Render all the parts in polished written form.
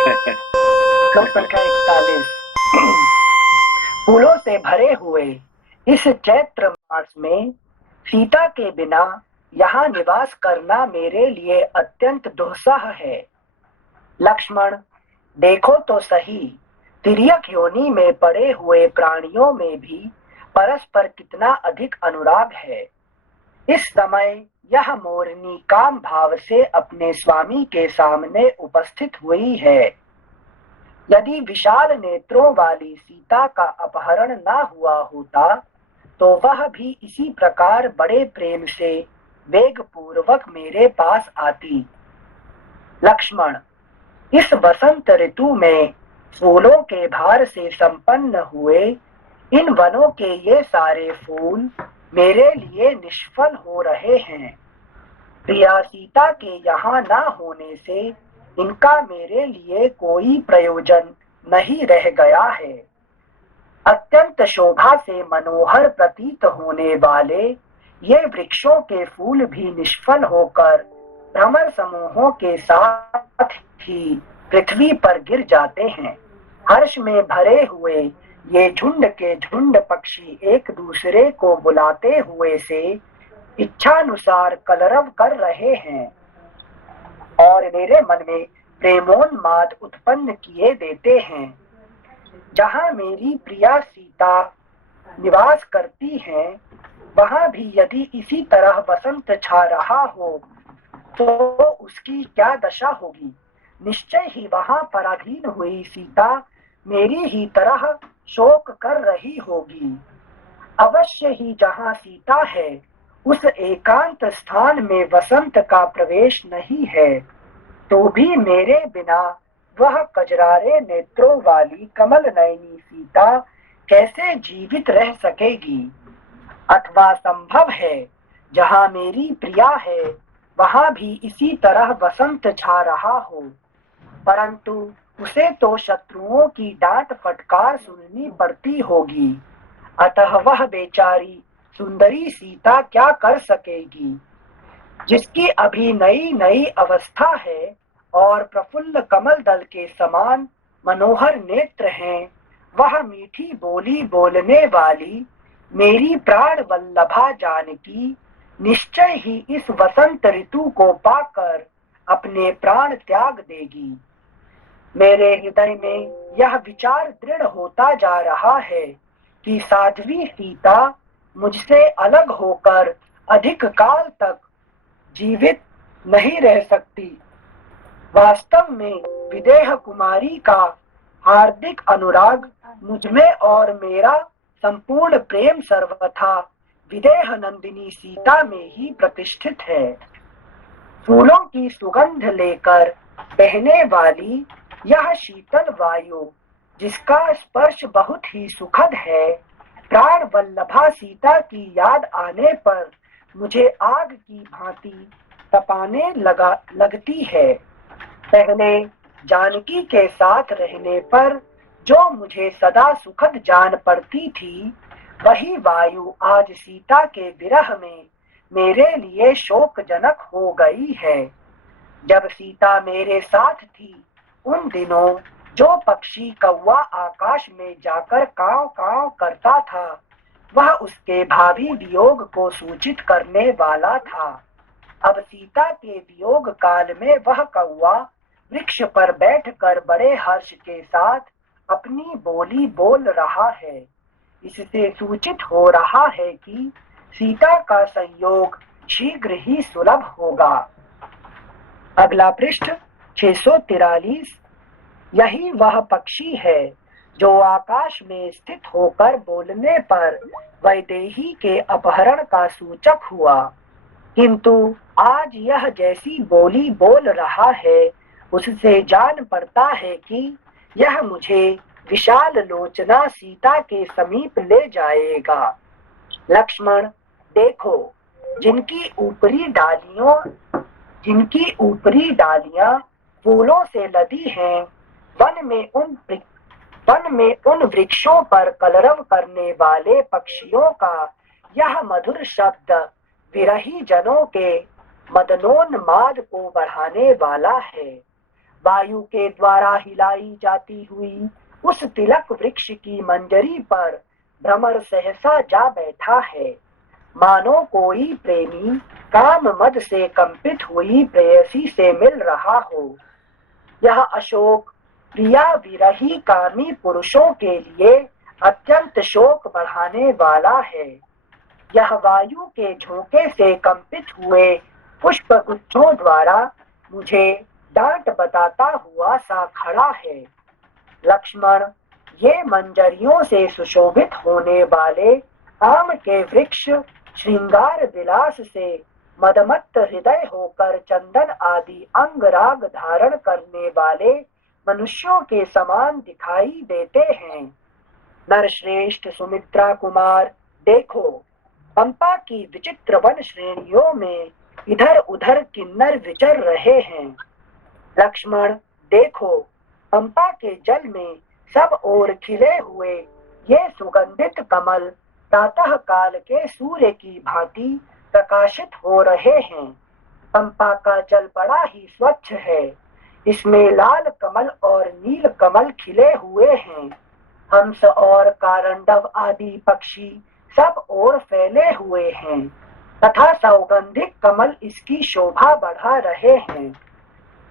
श्लोक संख्या 41। फूलों से भरे हुए इस चैत्र मास में सीता के बिना यहाँ निवास करना मेरे लिए अत्यंत दुस्सह है। लक्ष्मण, देखो तो सही, तिर्यक योनि में पड़े हुए प्राणियों में भी परस्पर कितना अधिक अनुराग है। इस समय यह मोरनी काम भाव से अपने स्वामी के सामने उपस्थित हुई है। यदि विशाल नेत्रों वाली सीता का अपहरण न हुआ होता तो वह भी इसी प्रकार बड़े प्रेम से वेग पूर्वक मेरे पास आती। लक्ष्मण, इस वसंत ऋतु में फूलों के भार से संपन्न हुए इन वनों के ये सारे फूल मेरे लिए निष्फल हो रहे हैं। प्रिया सीता के यहाँ न होने से इनका मेरे लिए कोई प्रयोजन नहीं रह गया है। अत्यंत शोभा से मनोहर प्रतीत होने वाले ये वृक्षों के फूल भी निष्फल होकर भ्रमर समूहों के साथ ही पृथ्वी पर गिर जाते हैं। हर्ष में भरे हुए ये झुंड के झुंड पक्षी एक दूसरे को बुलाते हुए से इच्छानुसार कलरव कर रहे हैं और मेरे मन में प्रेमोन्माद उत्पन्न किए देते हैं। जहाँ मेरी प्रिया सीता निवास करती है वहां भी यदि इसी तरह वसंत छा रहा हो तो उसकी क्या दशा होगी। निश्चय ही वहां पराधीन हुई सीता मेरी ही तरह शोक कर रही होगी। अवश्य ही जहाँ सीता है उस एकांत स्थान में वसंत का प्रवेश नहीं है, तो भी मेरे बिना वह कजरारे नेत्रों वाली कमल नयनी सीता कैसे जीवित रह सकेगी। अथवा संभव है जहाँ मेरी प्रिया है वहां भी इसी तरह वसंत छा रहा हो, परंतु उसे तो शत्रुओं की डांट फटकार सुननी पड़ती होगी। अतः वह बेचारी सुंदरी सीता क्या कर सकेगी। जिसकी अभी नई नई अवस्था है और प्रफुल्ल कमल दल के समान मनोहर नेत्र हैं, वह मीठी बोली बोलने वाली मेरी प्राण वल्लभा जानकी निश्चय ही इस वसंत ऋतु को पाकर अपने प्राण त्याग देगी। मेरे हृदय में यह विचार दृढ़ होता जा रहा है कि साध्वी सीता मुझसे अलग होकर अधिक काल तक जीवित नहीं रह सकती। वास्तव में विदेह कुमारी का हार्दिक अनुराग मुझमें और मेरा संपूर्ण प्रेम सर्वथा विदेह नंदिनी सीता में ही प्रतिष्ठित है। फूलों की सुगंध लेकर बहने वाली यह शीतल वायु जिसका स्पर्श बहुत ही सुखद है, प्राण वल्लभा सीता की याद आने पर मुझे आग की भांति तपाने लगती है। पहले जानकी के साथ रहने पर जो मुझे सदा सुखद जान पड़ती थी, वही वायु आज सीता के विरह में मेरे लिए शोकजनक हो गई है। जब सीता मेरे साथ थी उन दिनों जो पक्षी कौवा आकाश में जाकर काव काव करता था वह उसके भावी वियोग को सूचित करने वाला था। अब सीता के वियोग काल में वह कौवा वृक्ष पर बैठकर बड़े हर्ष के साथ अपनी बोली बोल रहा है। इससे सूचित हो रहा है कि सीता का संयोग शीघ्र ही सुलभ होगा। अगला पृष्ठ 643। यही वह पक्षी है जो आकाश में स्थित होकर बोलने पर वैदेही के अपहरण का सूचक हुआ, किंतु आज यह जैसी बोली बोल रहा है उससे जान पड़ता है कि यह मुझे विशाल लोचना सीता के समीप ले जाएगा। लक्ष्मण, देखो, जिनकी ऊपरी डालियां फूलों से लदी हैं, वन में उन वृक्षों पर कलरव करने वाले पक्षियों का यह मधुर शब्द विरही जनों के मदनोन्माद को बढ़ाने वाला है। वायु के द्वारा हिलाई जाती हुई उस तिलक वृक्ष की मंजरी पर भ्रमर सहसा जा बैठा है, मानो कोई प्रेमी काम मद से कंपित हुई प्रेयसी से मिल रहा हो। यह अशोक प्रिया विरही कामी पुरुषों के लिए अत्यंत शोक बढ़ाने वाला है। यह वायु के झोंके से कंपित हुए पुष्प गुच्छों द्वारा मुझे डांट बताता हुआ सा खड़ा है। लक्ष्मण, ये मंजरियों से सुशोभित होने वाले आम के वृक्ष श्रृंगार विलास से मदमत्त हृदय होकर चंदन आदि अंगराग धारण करने वाले मनुष्यों के समान दिखाई देते हैं। नरश्रेष्ठ सुमित्रा कुमार, देखो, पंपा की विचित्र वन श्रेणियों में इधर उधर किन्नर विचर रहे हैं। लक्ष्मण, देखो, पंपा के जल में सब ओर खिले हुए ये सुगंधित कमल प्रातः काल के सूर्य की भांति प्रकाशित हो रहे हैं। पंपा का जल बड़ा ही स्वच्छ है, इसमें लाल कमल और नील कमल खिले हुए हैं। हंस और कारंडव आदि पक्षी सब ओर फैले हुए हैं तथा सौगंधिक कमल इसकी शोभा बढ़ा रहे हैं।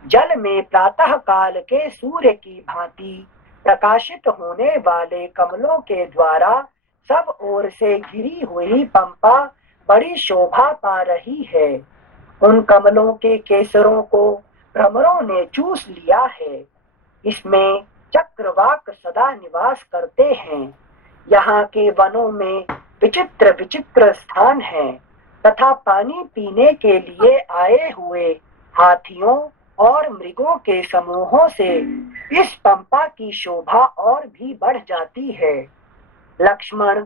जल में प्रातः काल के सूर्य की भांति प्रकाशित होने वाले कमलों के द्वारा सब ओर से घिरी हुई पंपा बड़ी शोभा पा रही है। उन कमलों के केसरों को भ्रमरों ने चूस लिया है। इसमें चक्रवाक सदा निवास करते हैं। यहाँ के वनों में विचित्र विचित्र स्थान हैं तथा पानी पीने के लिए आए हुए हाथियों और मृगों के समूहों से इस पंपा की शोभा और भी बढ़ जाती है। लक्ष्मण,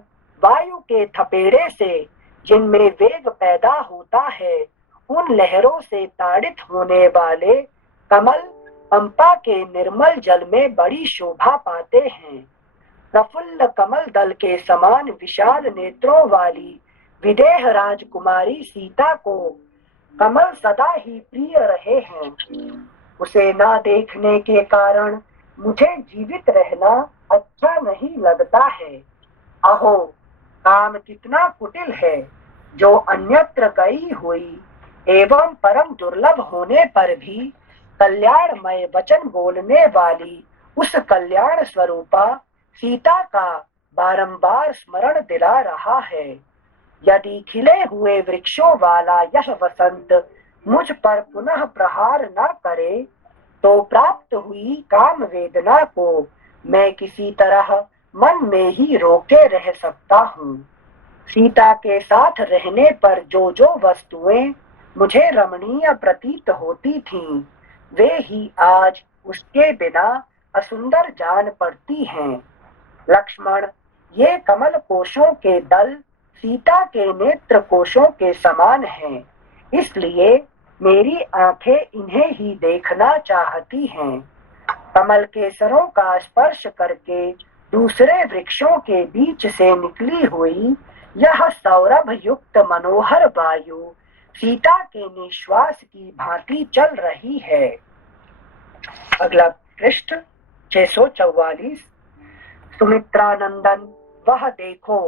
वायु के थपेड़े से जिनमें वेग पैदा होता है, उन लहरों से ताड़ित होने वाले कमल पंपा के निर्मल जल में बड़ी शोभा पाते हैं। प्रफुल्ल कमल दल के समान विशाल नेत्रों वाली विदेह राजकुमारी सीता को कमल सदा ही प्रिय रहे हैं। उसे ना देखने के कारण मुझे जीवित रहना अच्छा नहीं लगता है। अहो, काम कितना कुटिल है, जो अन्यत्र गई हुई एवं परम दुर्लभ होने पर भी कल्याणमय वचन बोलने वाली उस कल्याण स्वरूपा सीता का बारंबार स्मरण दिला रहा है। यदि खिले हुए वृक्षों वाला यह वसंत मुझ पर पुनः प्रहार न करे, तो प्राप्त हुई काम वेदना को मैं किसी तरह मन में ही रोके रह सकता हूँ। सीता के साथ रहने पर जो जो वस्तुएं मुझे रमणीय प्रतीत होती थीं, वे ही आज उसके बिना असुंदर जान पड़ती हैं। लक्ष्मण, ये कमल कोशों के दल सीता के नेत्र कोशों के समान हैं, इसलिए मेरी आंखें इन्हें ही देखना चाहती हैं। कमल के सरों का स्पर्श करके दूसरे वृक्षों के बीच से निकली हुई यह सौरभ युक्त मनोहर वायु सीता के निश्वास की भांति चल रही है। अगला पृष्ठ 644। सुमित्रानंदन, वह देखो,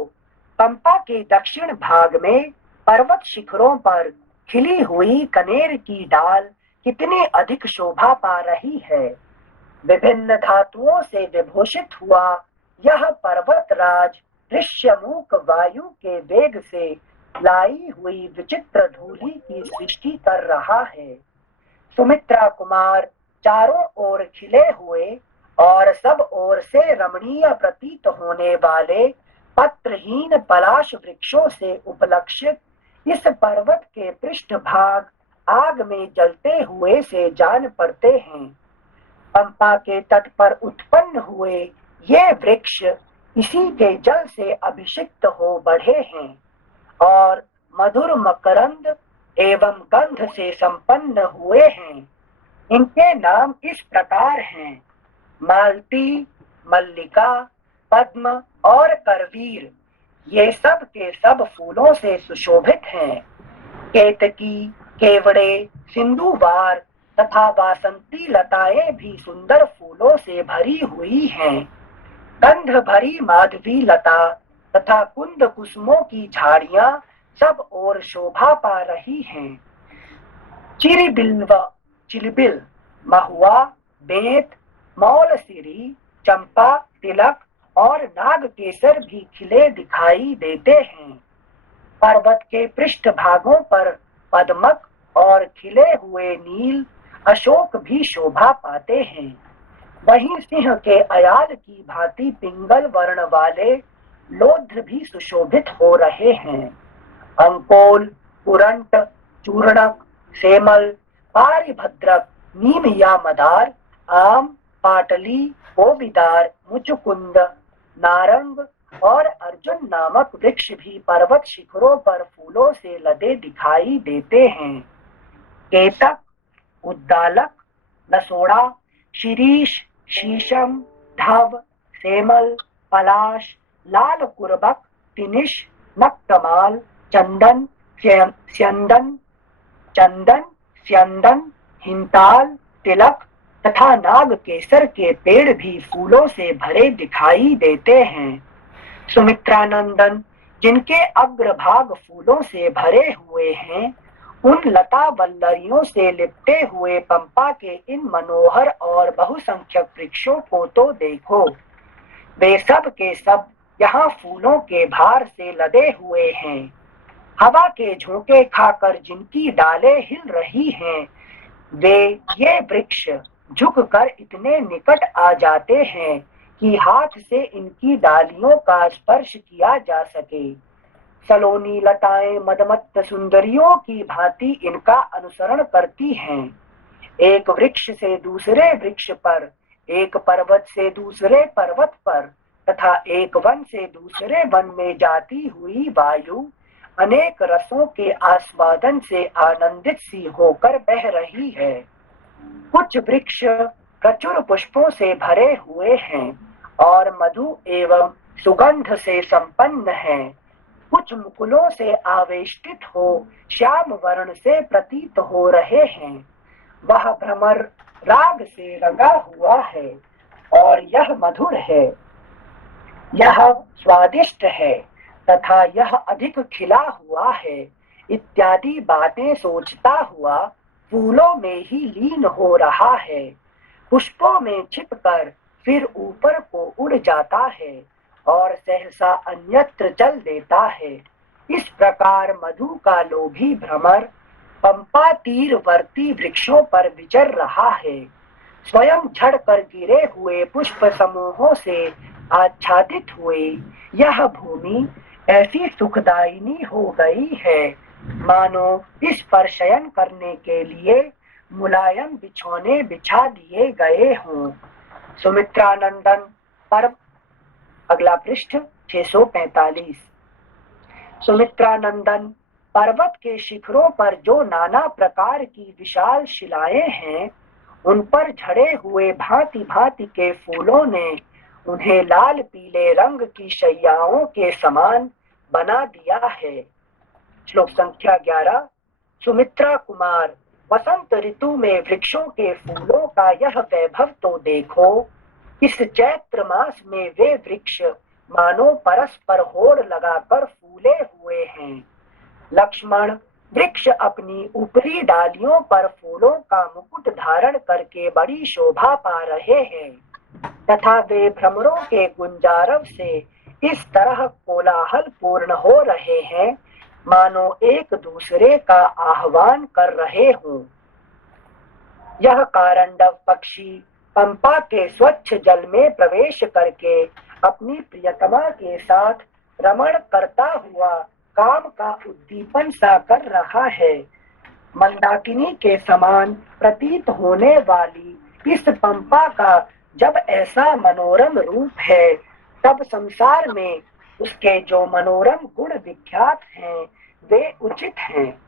पंपा के दक्षिण भाग में पर्वत शिखरों पर खिली हुई कनेर की डाल कितनी अधिक शोभा पा रही है। विभिन्न धातुओं से विभूषित हुआ यह पर्वतराज ऋष्यमुख वायु के वेग से लाई हुई विचित्र धूलि की सृष्टि कर रहा है। सुमित्रा कुमार चारों ओर खिले हुए और सब ओर से रमणीय प्रतीत होने वाले पत्रहीन पलाश वृक्षों से उपलक्षित इस पर्वत के पृष्ठभाग आग में जलते हुए से जान पड़ते हैं। पंपा के तट पर उत्पन्न हुए ये वृक्ष इसी के जल से अभिषिक्त हो बढ़े हैं और मधुर मकरंद एवं गंध से संपन्न हुए हैं। इनके नाम इस प्रकार हैं: मालती, मल्लिका, पद्म और करवीर। ये सब के सब फूलों से सुशोभित हैं। केतकी, केवड़े, सिंधुवार, तथा वासंती लताएं भी सुंदर फूलों से भरी हुई हैं। गंध भरी माधवी लता तथा कुंद कुसुमों की झाड़ियां सब ओर शोभा पा रही हैं। चिरिबिल्व चिलबिल, महुआ, बेंत, मौलसिरी, चंपा, तिलक और नाग केसर भी खिले दिखाई देते हैं। पर्वत के पृष्ठ भागों पर पद्मक और खिले हुए नील अशोक भी शोभा पाते हैं। वहीं सिंह के अयाल की भांति पिंगल वर्ण वाले लोध्र भी सुशोभित हो रहे हैं। अंकोल, पुरंट, चूर्णक, सेमल, पारिभद्रक, नीम या मदार, आम, पाटली, बोबिदार, मुचुकुंद, नारंग और अर्जुन नामक वृक्ष भी पर्वत शिखरों पर फूलों से लदे दिखाई देते हैं। केतक, उद्दालक, नसोड़ा, शिरीष, शीशम, धव, सेमल, पलाश, लाल कुर्बक, तिनिश, नक्तमाल, चंदन, स्यंदन, चंदन, स्यंदन, हिंताल, तिलक तथा नाग केसर के पेड़ भी फूलों से भरे दिखाई देते हैं। सुमित्रानंदन, जिनके अग्रभाग फूलों से भरे हुए हैं, उन लता वल्लरियों से लिपटे हुए पंपा के इन मनोहर और बहुसंख्यक वृक्षों को तो देखो। वे सब के सब यहाँ फूलों के भार से लदे हुए हैं। हवा के झोंके खाकर जिनकी डालें हिल रही हैं, वे ये वृक्ष झुककर इतने निकट आ जाते हैं कि हाथ से इनकी डालियों का स्पर्श किया जा सके। सलोनी लताएं मदमत्त सुंदरियों की भांति इनका अनुसरण करती हैं। एक वृक्ष से दूसरे वृक्ष पर, एक पर्वत से दूसरे पर्वत पर तथा एक वन से दूसरे वन में जाती हुई वायु अनेक रसों के आस्वादन से आनंदित सी होकर बह रही है। कुछ वृक्ष प्रचुर पुष्पों से भरे हुए हैं और मधु एवं सुगंध से संपन्न हैं। कुछ मुकुलों से आवेष्टित हो श्याम वर्ण से प्रतीत हो रहे हैं। वह भ्रमर राग से रंगा हुआ है और यह मधुर है, यह स्वादिष्ट है तथा यह अधिक खिला हुआ है इत्यादि बातें सोचता हुआ फूलों में ही लीन हो रहा है। पुष्पों में छिपकर फिर ऊपर को उड़ जाता है और सहसा अन्यत्र चल देता है। इस प्रकार मधु का लोभी भ्रमर पंपा तीरवर्ती वृक्षों पर विचर रहा है। स्वयं झड़कर गिरे हुए पुष्प समूहों से आच्छादित हुई यह भूमि ऐसी सुखदायिनी हो गई है मानो इस पर शयन करने के लिए मुलायम बिछौने बिछा दिए गए हों। सुमित्रानंदन पर्व, अगला पृष्ठ 645। सुमित्रानंदन, पर्वत के शिखरों पर जो नाना प्रकार की विशाल शिलाएं हैं, उन पर झड़े हुए भांति भांति के फूलों ने उन्हें लाल पीले रंग की शैयाओं के समान बना दिया है। श्लोक संख्या 11। सुमित्रा कुमार, वसंत ऋतु में वृक्षों के फूलों का यह वैभव तो देखो। इस चैत्र मास में वे वृक्ष मानो परस्पर होड़ लगाकर फूले हुए हैं। लक्ष्मण, वृक्ष अपनी ऊपरी डालियों पर फूलों का मुकुट धारण करके बड़ी शोभा पा रहे हैं तथा वे भ्रमरों के गुंजारव से इस तरह कोलाहल पूर्ण हो रहे हैं मानो एक दूसरे का आह्वान कर रहे हों। यह कारंडव पक्षी पंपा के स्वच्छ जल में प्रवेश करके अपनी प्रियतमा के साथ रमण करता हुआ काम का उद्दीपन सा कर रहा है। मंदाकिनी के समान प्रतीत होने वाली इस पंपा का जब ऐसा मनोरम रूप है, तब संसार में उसके जो मनोरम गुण विख्यात हैं, वे उचित हैं।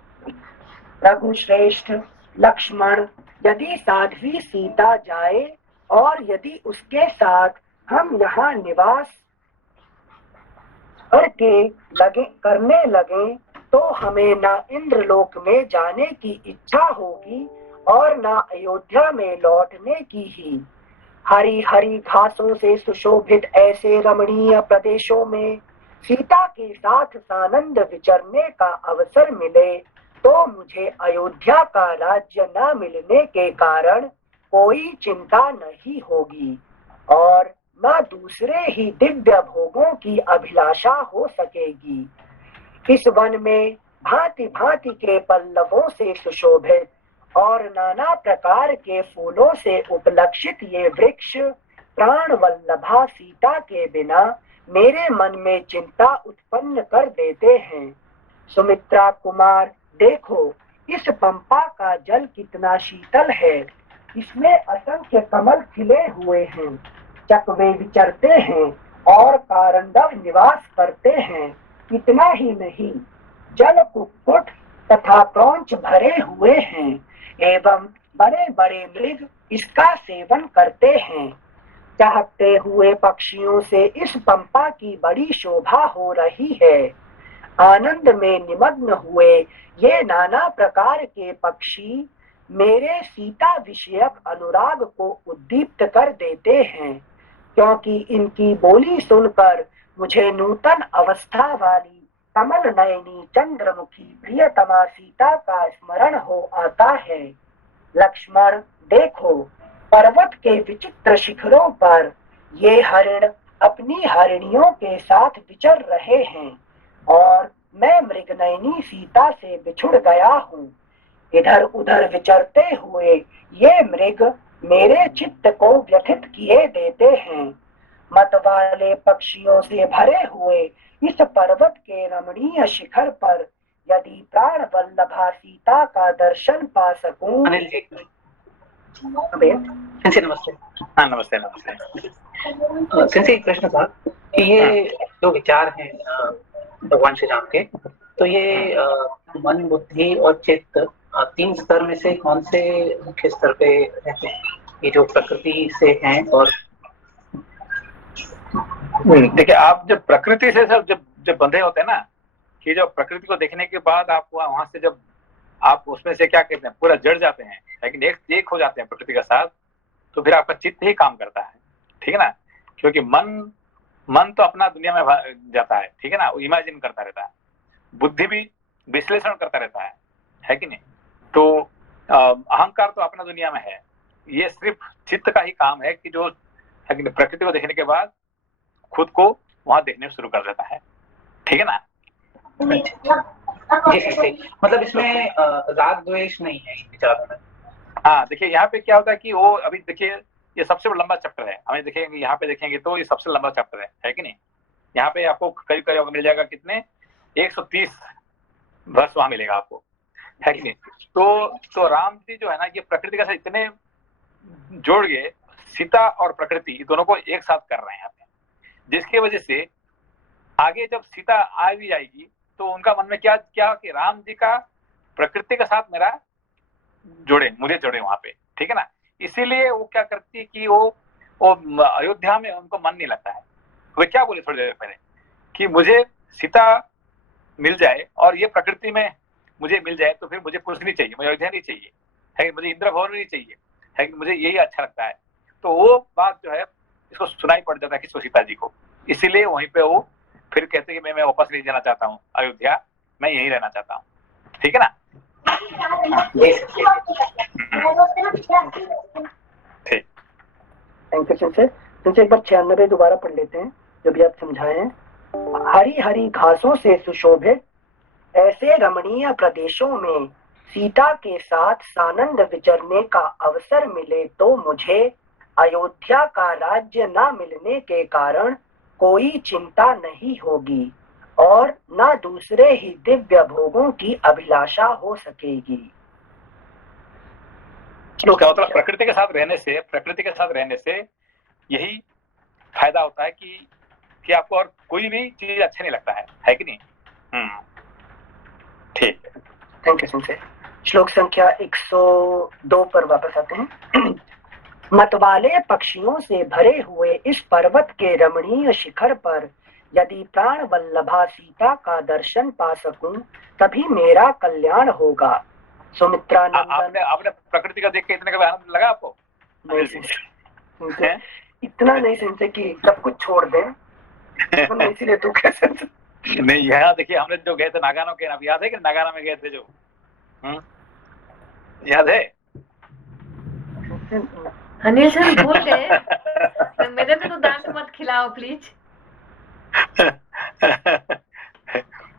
रघुश्रेष्ठ लक्ष्मण, यदि साध्वी सीता जाए और यदि उसके साथ हम यहाँ निवास करने लगे तो हमें न इंद्रलोक में जाने की इच्छा होगी और न अयोध्या में लौटने की ही। हरी हरी घासों से सुशोभित ऐसे रमणीय प्रदेशों में सीता के साथ सानंद विचरने का अवसर मिले तो मुझे अयोध्या का राज्य न मिलने के कारण कोई चिंता नहीं होगी और न दूसरे ही दिव्य भोगों की अभिलाषा हो सकेगी। इस वन में भांति भांति के पल्लवों से सुशोभित और नाना प्रकार के फूलों से उपलक्षित ये वृक्ष प्राण वल्लभा सीता के बिना मेरे मन में चिंता उत्पन्न कर देते हैं। सुमित्रा कुमार, देखो इस पंपा का जल कितना शीतल है। इसमें असंख्य कमल खिले हुए हैं, चकवे विचरते हैं और कारंडव निवास करते हैं। इतना ही नहीं, जल कुक्कुट तथा क्रौंच भरे हुए हैं एवं बड़े बड़े मृग इसका सेवन करते हैं। चहकते हुए पक्षियों से इस पंपा की बड़ी शोभा हो रही है। आनंद में निमग्न हुए ये नाना प्रकार के पक्षी मेरे सीता विषयक अनुराग को उद्दीप्त कर देते हैं, क्योंकि इनकी बोली सुनकर मुझे नूतन अवस्था वाली कमल नयनी चंद्रमुखी प्रियतमा सीता का स्मरण हो आता है। लक्ष्मण, देखो पर्वत के विचित्र शिखरों पर ये हरिण अपनी हरिणियों के साथ विचर रहे हैं और मैं मृगनयनी सीता से बिछुड़ गया हूँ। इधर उधर विचरते हुए ये मृग मेरे चित्त को व्यथित किए देते हैं। मत वाले पक्षियों से भरे हुए इस पर्वत के रमणीय शिखर पर यदि प्राण वल्लभा सीता का दर्शन पा सकूं। अनिल जी, नमस्ते। हाँ, नमस्ते नमस्ते। सिंसे एक प्रश्न था कि ये जो विचार हैं भगवान श्री राम के, तो ये मन, बुद्धि और चित्त तीन स्तर में से कौन से मुख्य स्तर पे रहते हैं? ये जो प्रकृति से हैं और देखिए, आप जब प्रकृति से सब जब बंधे होते हैं ना, कि जब प्रकृति को देखने के बाद आप वहां से जब आप उसमें से क्या कहते हैं पूरा जड़ जाते हैं, लेकिन एक हो जाते हैं प्रकृति के साथ, तो फिर आपका चित्त ही काम करता है, ठीक है ना। क्योंकि मन तो अपना दुनिया में जाता है, ठीक है ना, वो इमेजिन करता रहता है। बुद्धि भी विश्लेषण करता रहता है कि नहीं। तो अहंकार तो अपना दुनिया में है। ये सिर्फ चित्त का ही काम है कि जो प्रकृति को देखने के बाद खुद को वहां देखने शुरू कर देता है, ठीक है ना। जी, मतलब इसमें राग द्वेष नहीं है इन विचारों में। हाँ, देखिए यहाँ पे क्या होता है कि वो अभी देखिए ये सबसे लंबा चैप्टर है। हमें देखेंगे, यहाँ पे देखेंगे तो ये सबसे लंबा चैप्टर है कि नहीं। यहाँ पे आपको करीब करीब मिल जाएगा कितने 130 वर्ष वहां मिलेगा आपको, है कि नहीं। तो राम जी जो है ना, ये प्रकृति के साथ इतने जोड़ गए, सीता और प्रकृति दोनों को एक साथ कर रहे हैं यहाँ पे, जिसकी वजह से आगे जब सीता आ भी जाएगी तो उनका मन में क्या कि राम जी का प्रकृति के साथ मेरा मुझे जोड़े वहां पे, ठीक है ना। इसीलिए वो क्या करती है कि वो अयोध्या में उनको मन नहीं लगता है। वे क्या बोले थोड़ी देर पहले कि मुझे सीता मिल जाए और ये प्रकृति में मुझे मिल जाए तो फिर मुझे कुछ नहीं चाहिए, मुझे अयोध्या नहीं चाहिए, है, मुझे इंद्र भवन नहीं चाहिए, है, मुझे यही अच्छा लगता है। तो वो बात जो है इसको सुनाई पड़ जाता है किसको, सीता जी को। इसीलिए वहीं पे वो फिर कहते हैं कि मैं वापस नहीं जाना चाहता हूँ अयोध्या, मैं यहीं रहना चाहता हूँ, ठीक है ना। ठीक, थैंक यू सर। तुमसे एक बार 96 दोबारा पढ़ लेते हैं जो भी आप समझाए हैं। हरी हरी घासों से सुशोभित ऐसे रमणीय प्रदेशों में सीता के साथ सानंद विचरने का अवसर मिले तो मुझे अयोध्या का राज्य न मिलने के कारण कोई चिंता नहीं होगी और न दूसरे ही दिव्य भोगों की अभिलाषा हो सकेगी। तो क्या होता है, प्रकृति के साथ रहने से यही फायदा होता है कि आपको और कोई भी चीज अच्छा नहीं लगता है कि नहीं। ठीक है, थैंक यू सर। श्लोक संख्या 102 पर वापस आते हैं। मतवाले पक्षियों से भरे हुए इस पर्वत के रमणीय शिखर पर यदि प्राण वल्लभा सीता का दर्शन पा सकूं तभी मेरा कल्याण होगा। सुमित्रा नंदन, आपने आपने प्रकृति का देख के इतने कभी आनंद लगा आपको? नहीं संशय, इतना नहीं संशय कि सब कुछ छोड़ दें, इसीलिए तू कैसे नहीं, यहाँ देखिए हमने जो गए थे नागानो के, आप याद है कि नागाना में गए थे जो, याद है? अनिल सर भूल गए। मेरे पे तो डांट मत खिलाओ प्लीज।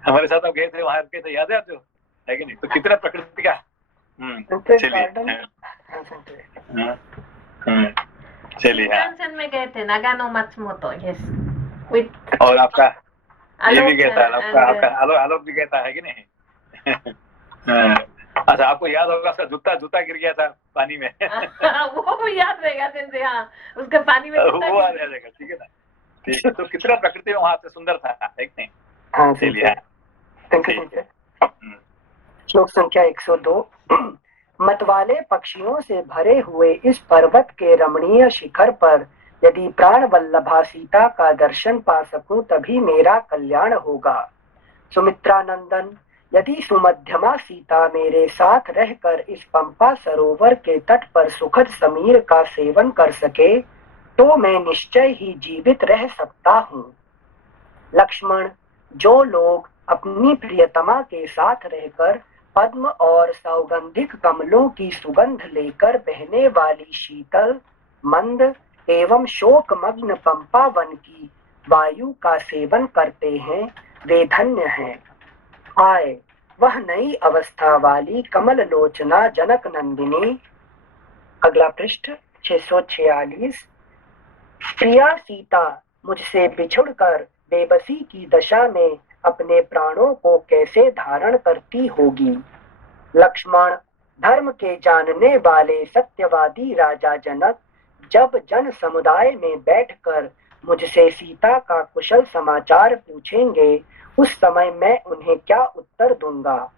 हमारे साथ आप गए थे, वहां गए थे, याद है आपको? है कि नहीं? तो कितना प्रकृति का चलिए शिनकानसेन में गए थे, नागानो मात्सुमोतो, यस, विद और आपका ये भी गया था, आपका आलोक भी गया था, है कि नहीं? अच्छा, आपको याद होगा उसका जूता गिर गया था पानी में। वो याद रहेगा सिंधे, हाँ, उसका पानी में वो आ जाएगा, ठीक है ना? ठीक है, तो कितना प्रकृति में वहां से सुंदर था, है कि नहीं? हाँ, चलिए, श्लोक संख्या 102। मतवाले पक्षियों से भरे हुए इस पर्वत के रमणीय शिखर पर यदि प्राण वल्लभा सीता का दर्शन पा सकूं तभी मेरा कल्याण होगा। सुमित्रा नंदन, यदि सुमध्यमा सीता मेरे साथ रहकर इस पंपा सरोवर के तट पर सुखद समीर का सेवन कर सके तो मैं निश्चय ही जीवित रह सकता हूँ। लक्ष्मण, जो लोग अपनी प्रियतमा के साथ रहकर पद्म और सौगंधिक कमलों की सुगंध लेकर बहने वाली शीतल, मंद एवं शोकमग्न पंपा वन की वायु का सेवन करते हैं, वे धन्य हैं। आए वह नई अवस्था वाली कमल लोचना जनक नंदिनी। अगला पृष्ठ 646। प्रिया सीता मुझसे बिछुड़कर बेबसी की दशा में अपने प्राणों को कैसे धारण करती होगी। लक्ष्मण, धर्म के जानने वाले सत्यवादी राजा जनक जब जन समुदाय में बैठकर मुझसे सीता का कुशल समाचार पूछेंगे उस समय मैं उन्हें क्या उत्तर दूंगा।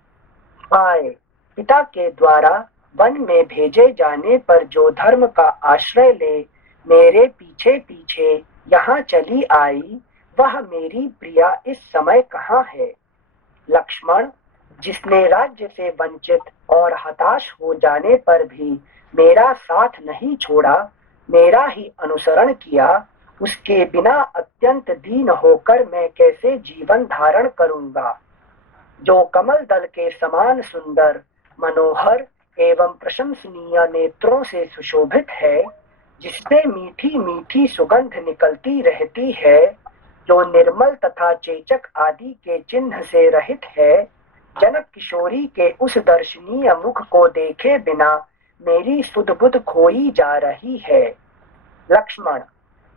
आए, पिता के द्वारा वन में भेजे जाने पर जो धर्म का आश्रय ले मेरे पीछे पीछे यहाँ चली आई, वह मेरी प्रिया इस समय कहाँ है। लक्ष्मण, जिसने राज्य से वंचित और हताश हो जाने पर भी मेरा साथ नहीं छोड़ा, मेरा ही अनुसरण किया, उसके बिना अत्यंत दीन होकर मैं कैसे जीवन धारण करूंगा। जो कमल दल के समान सुंदर, मनोहर एवं प्रशंसनीय नेत्रों से सुशोभित है, जिससे मीठी मीठी सुगंध निकलती रहती है, जो निर्मल तथा चेचक आदि के चिन्ह से रहित है, जनक किशोरी के उस दर्शनीय मुख को देखे बिना मेरी सुध बुध खोई जा रही है। लक्ष्मण,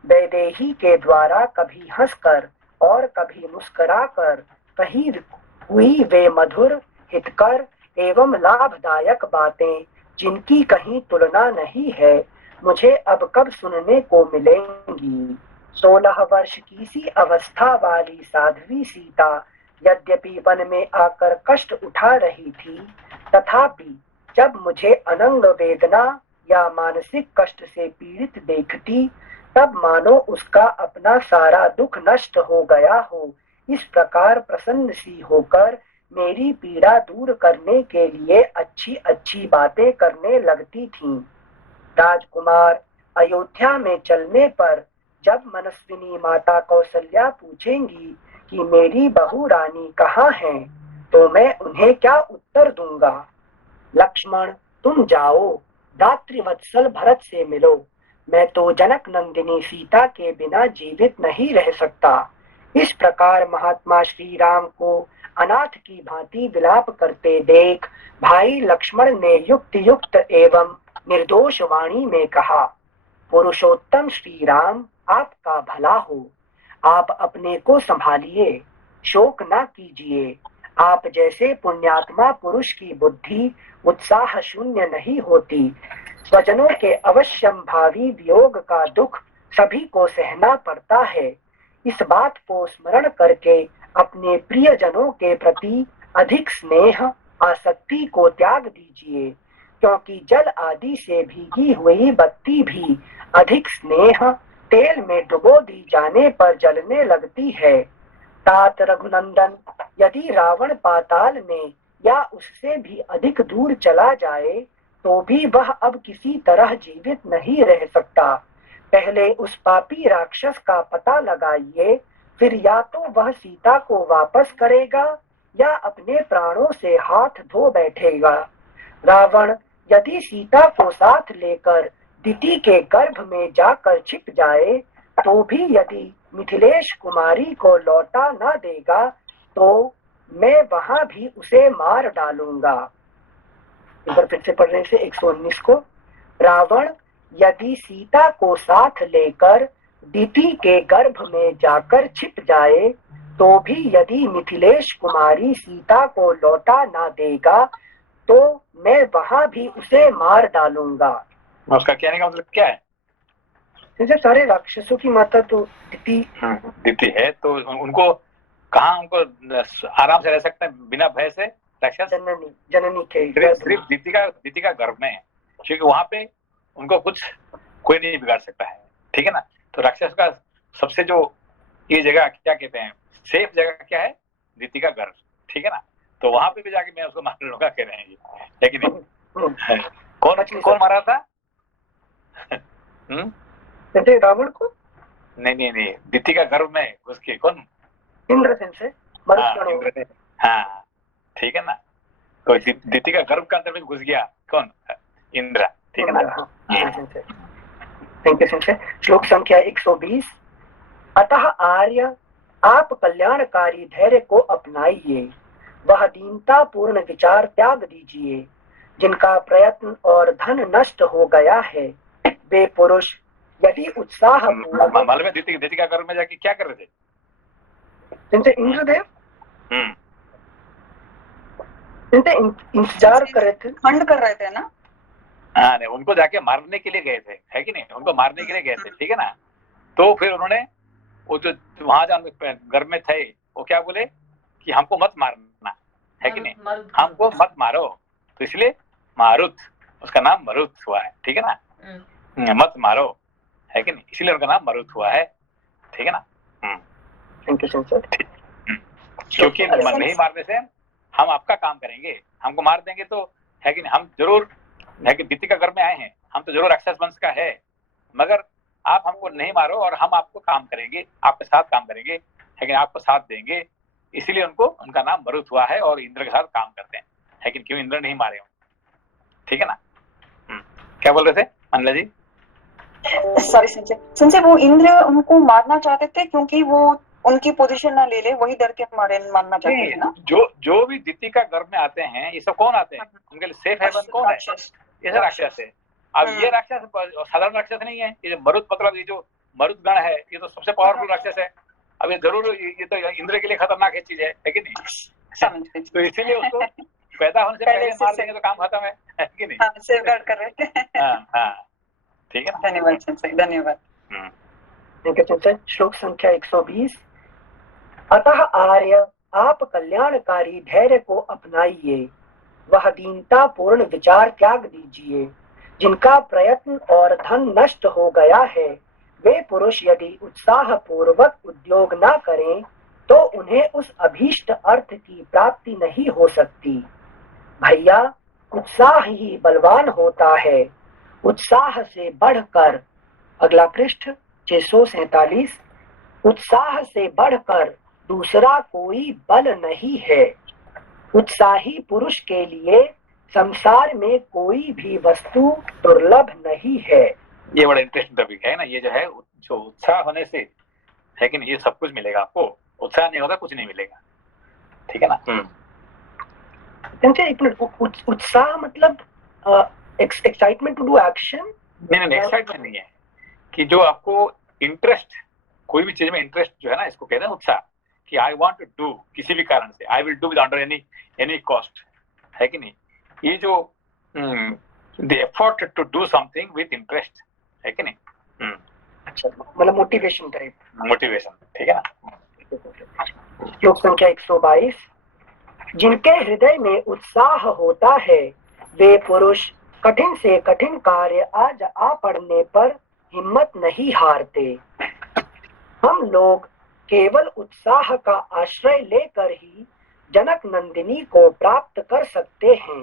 वैदेही के द्वारा कभी हंसकर और कभी मुस्कुराकर कही हुई वे मधुर, हितकर एवं लाभदायक बातें जिनकी कहीं तुलना नहीं है, मुझे अब कब सुनने को मिलेंगी। 16 वर्ष की सी अवस्था वाली साध्वी सीता यद्यपि वन में आकर कष्ट उठा रही थी, तथापि जब मुझे अनंग वेदना या मानसिक कष्ट से पीड़ित देखती, तब मानो उसका अपना सारा दुख नष्ट हो गया हो, इस प्रकार प्रसन्न सी होकर मेरी पीड़ा दूर करने के लिए अच्छी अच्छी बातें करने लगती थीं। राजकुमार, अयोध्या में चलने पर जब मनस्विनी माता कौसल्या पूछेंगी कि मेरी बहू रानी कहाँ है, तो मैं उन्हें क्या उत्तर दूंगा। लक्ष्मण, तुम जाओ, दातृवत्सल भरत से मिलो, मैं तो जनक नंदिनी सीता के बिना जीवित नहीं रह सकता। इस प्रकार महात्मा श्री राम को अनाथ की भांति विलाप करते देख भाई लक्ष्मण ने युक्त युक्त एवं निर्दोष वाणी में कहा, पुरुषोत्तम श्री राम, आपका भला हो, आप अपने को संभालिए, शोक ना कीजिए। आप जैसे पुण्यात्मा पुरुष की बुद्धि उत्साह शून्य नहीं होती। स्वजनों के अवश्यम भावी वियोग का दुख सभी को सहना पड़ता है। इस बात को स्मरण करके अपने प्रियजनों के प्रति अधिक स्नेह आसक्ति को त्याग दीजिए, क्योंकि जल आदि से भीगी हुई बत्ती भी अधिक स्नेह तेल में डुबो दी जाने पर जलने लगती है। तात रघुनंदन, यदि रावण पाताल में या उससे भी अधिक दूर चला जाए तो भी वह अब किसी तरह जीवित नहीं रह सकता। पहले उस पापी राक्षस का पता लगाइए, फिर या तो वह सीता को वापस करेगा या अपने प्राणों से हाथ धो बैठेगा। रावण यदि सीता को साथ लेकर दिति के गर्भ में जाकर छिप जाए तो भी यदि मिथिलेश कुमारी को लौटा न देगा तो मैं वहां भी उसे मार डालूंगा। इधर फिर से पढ़ रहे से 119 को। रावण यदि सीता को साथ लेकर दिति के गर्भ में जाकर छिप जाए तो भी यदि मिथिलेश कुमारी सीता को लौटा ना देगा तो मैं वहां भी उसे मार डालूंगा। उसका कहने का मतलब क्या है? जैसे सारे राक्षसों की माता तो दिति है, तो उनको कहाँ उनको आराम से रह सकते हैं बिना भय से? राक्षस जननी के सिर्फ दिति का गर्भ में है, क्योंकि वहां पे उनको कुछ कोई नहीं बिगाड़ सकता है, ठीक है ना। तो राक्षस का सबसे जो ये जगह क्या कहते हैं, सेफ जगह क्या है? दिति का गर्भ, ठीक है ना। तो वहां पे भी जाके मैं उसको मार लूंगा कह रहे हैं ये, लेकिन कौन मारा था? रावण को? नहीं, दिति का गर्भ में उसके कौन? इंद्रसेन से। हाँ, ठीक है ना। तो दिति का गर्भ का अंदर में घुस गया कौन? इंद्र, ठीक है ना। Thank you Sanjay. श्लोक संख्या 120। अतः आर्य आप कल्याणकारी धैर्य को अपनाइए, वह दीनता पूर्ण विचार त्याग दीजिए। जिनका प्रयत्न और धन नष्ट हो गया है वे पुरुष यदि उत्साह मालूम है दिति का गर्भ में जाके क्या कर रहे थे? इंद्रदेव इंतजार कर रहे थे, खंड कर रहे थे ना। हाँ, नहीं, उनको जाके मारने के लिए गए थे, है कि नहीं? उनको मारने के लिए गए थे, ठीक है ना। तो फिर उन्होंने वो जो वहां घर में थे वो क्या बोले कि हमको मत मारना, है कि नहीं, हमको मत मारो। तो इसलिए मारुत, उसका नाम मरुत हुआ है, ठीक है ना। मत मारो, है कि नहीं, इसलिए उनका नाम मरुत हुआ है, ठीक है ना। क्योंकि नहीं मारने से हम आपका काम करेंगे, हमको मार देंगे तो, है कि नहीं, हम जरूर, है कि दिति का घर में आए हैं, हम तो जरूर राक्षस वंश का है, मगर आप हमको नहीं मारो और हम आपको काम करेंगे, आपके साथ काम करेंगे, लेकिन आपको साथ देंगे। इसीलिए उनका नाम मरुत हुआ है और इंद्र के साथ काम करते हैं, लेकिन क्यों इंद्र नहीं मारे हो, ठीक है ना। क्या बोल रहे थे अनला जी? सॉरी संजय, वो इंद्र उनको मारना चाहते थे क्योंकि वो उनकी पोजीशन ना ले ले, वही डर के मारना चाहते थे ना। जो भी दिति का गर्भ में आते हैं ये सब कौन आते हैं? उनके लिए सेफ हेवन कौन है? ये सब राक्षस है। अब ये राक्षस साधारण राक्षस नहीं है, ये जो मरुत, मतलब ये जो मरुत गण है, ये तो सबसे पावरफुल राक्षस है। अब ये जरूर ये तो इंद्र के लिए खतरनाक चीज है कि नहीं? तो इसीलिए उसको पैदा होने से पहले मार देंगे तो काम खत्म है कि नहीं? सेफगार्ड कर रहे थे। हाँ, ठीक है ना। धन्यवाद संजय, धन्यवाद। ठीक है संजय। श्लोक संख्या 120। अतः आर्य आप कल्याणकारी धैर्य को अपनाइए, वह दीनता पूर्ण विचार त्याग दीजिए। जिनका प्रयत्न और धन नष्ट हो गया है वे पुरुष यदि उत्साह पूर्वक उद्योग न करें तो उन्हें उस अभीष्ट अर्थ की प्राप्ति नहीं हो सकती। भैया, उत्साह ही बलवान होता है, उत्साह से बढ़कर, अगला पृष्ठ 647, उत्साह से बढ़कर दूसरा कोई बल नहीं है। उत्साही पुरुष के लिए संसार में कोई भी वस्तु दुर्लभ नहीं है। ये बड़ा इंटरेस्टिंग टॉपिक है ना, ये जो है, जो उत्साह होने से, है कि नहीं, ये सब कुछ मिलेगा आपको। उत्साह नहीं होगा कुछ नहीं मिलेगा, ठीक है ना। उत्साह मतलब एक्साइटमेंट टू डू एक्शन? नहीं, एक्साइटमेंट नहीं है, कि जो आपको इंटरेस्ट, कोई भी चीज में इंटरेस्ट जो है ना, इसको कहते हैं उत्साह, कि आई वांट टू डू, किसी भी कारण से, I will do with under any cost, है कि नहीं। ये जो the effort to do something with interest, है कि नहीं। अच्छा, मतलब मोटिवेशन टाइप। मोटिवेशन, ठीक है ना। श्लोक संख्या 122। जिनके हृदय में उत्साह होता है वे पुरुष कठिन से कठिन कार्य आ पड़ने पर हिम्मत नहीं हारते। हम लोग केवल उत्साह का आश्रय लेकर ही जनक नंदिनी को प्राप्त कर सकते हैं।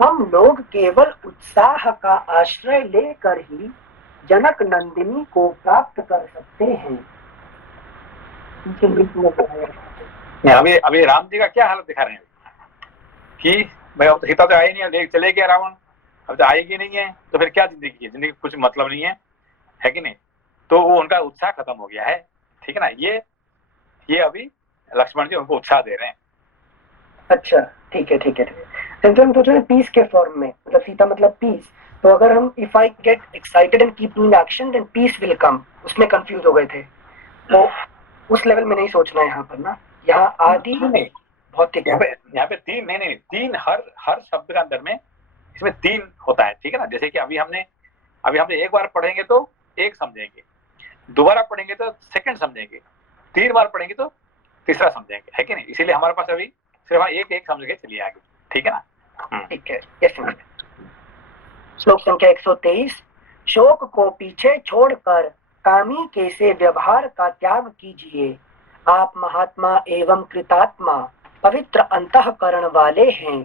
हम लोग केवल उत्साह का आश्रय लेकर ही जनक नंदिनी को प्राप्त कर सकते हैं। अभी राम जी का क्या हालत दिखा रहे हैं कि भाई अब तो सीता तो आई नहीं, ले चले गया रावण, अब तो आएगी नहीं है, तो फिर क्या जिंदगी है, जिंदगी कुछ मतलब नहीं है कि नहीं। तो वो उनका उत्साह खत्म हो गया है, ठीक है ना। ये अभी लक्ष्मण जी उनको उत्साह दे रहे हैं। अच्छा ठीक है ठीक है ठीक है। तो हम सोच रहे हैं पीस के फॉर्म में, मतलब सीता मतलब पीस। तो अगर हम if I get excited and keep doing action then peace will come, उसमें कंफ्यूज हो गए थे। तो उस लेवल में नहीं सोचना है यहाँ पर ना। यहाँ आदि भौतिक यहाँ पे तीन नहीं तीन हर शब्द का अंदर में इसमें तीन होता है, ठीक है ना। जैसे कि अभी हमने एक बार पढ़ेंगे तो एक समझेंगे, दोबारा पढ़ेंगे तो सेकंड समझेंगे, तीन बार पढ़ेंगे तो तीसरा समझेंगे, है कि नहीं। इसीलिए हमारे पास अभी सिर्फ एक समझ के चलिए आगे, ठीक है ना। ठीक है। श्लोक संख्या 123। शोक को पीछे छोड़कर कामी के से व्यवहार का त्याग कीजिए। आप महात्मा एवं कृतात्मा पवित्र अंतःकरण वाले हैं,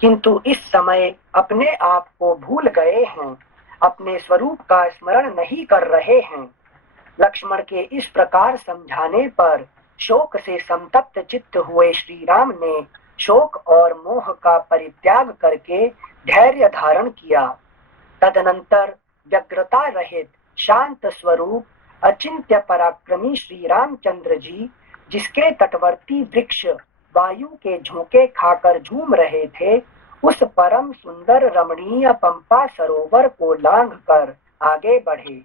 किंतु इस समय अपने आप को भूल गए हैं, अपने स्वरूप का स्मरण नहीं कर रहे हैं। लक्ष्मण के इस प्रकार समझाने पर शोक से संतप्त चित्त हुए श्री राम ने शोक और मोह का परित्याग करके धैर्य धारण किया। तदनंतर व्यग्रता रहित शांत स्वरूप अचिंत्य पराक्रमी श्री रामचंद्र जी, जिसके तटवर्ती वृक्ष वायु के झोंके खाकर झूम रहे थे, उस परम सुंदर रमणीय पंपा सरोवर को लांघकर आगे बढ़े।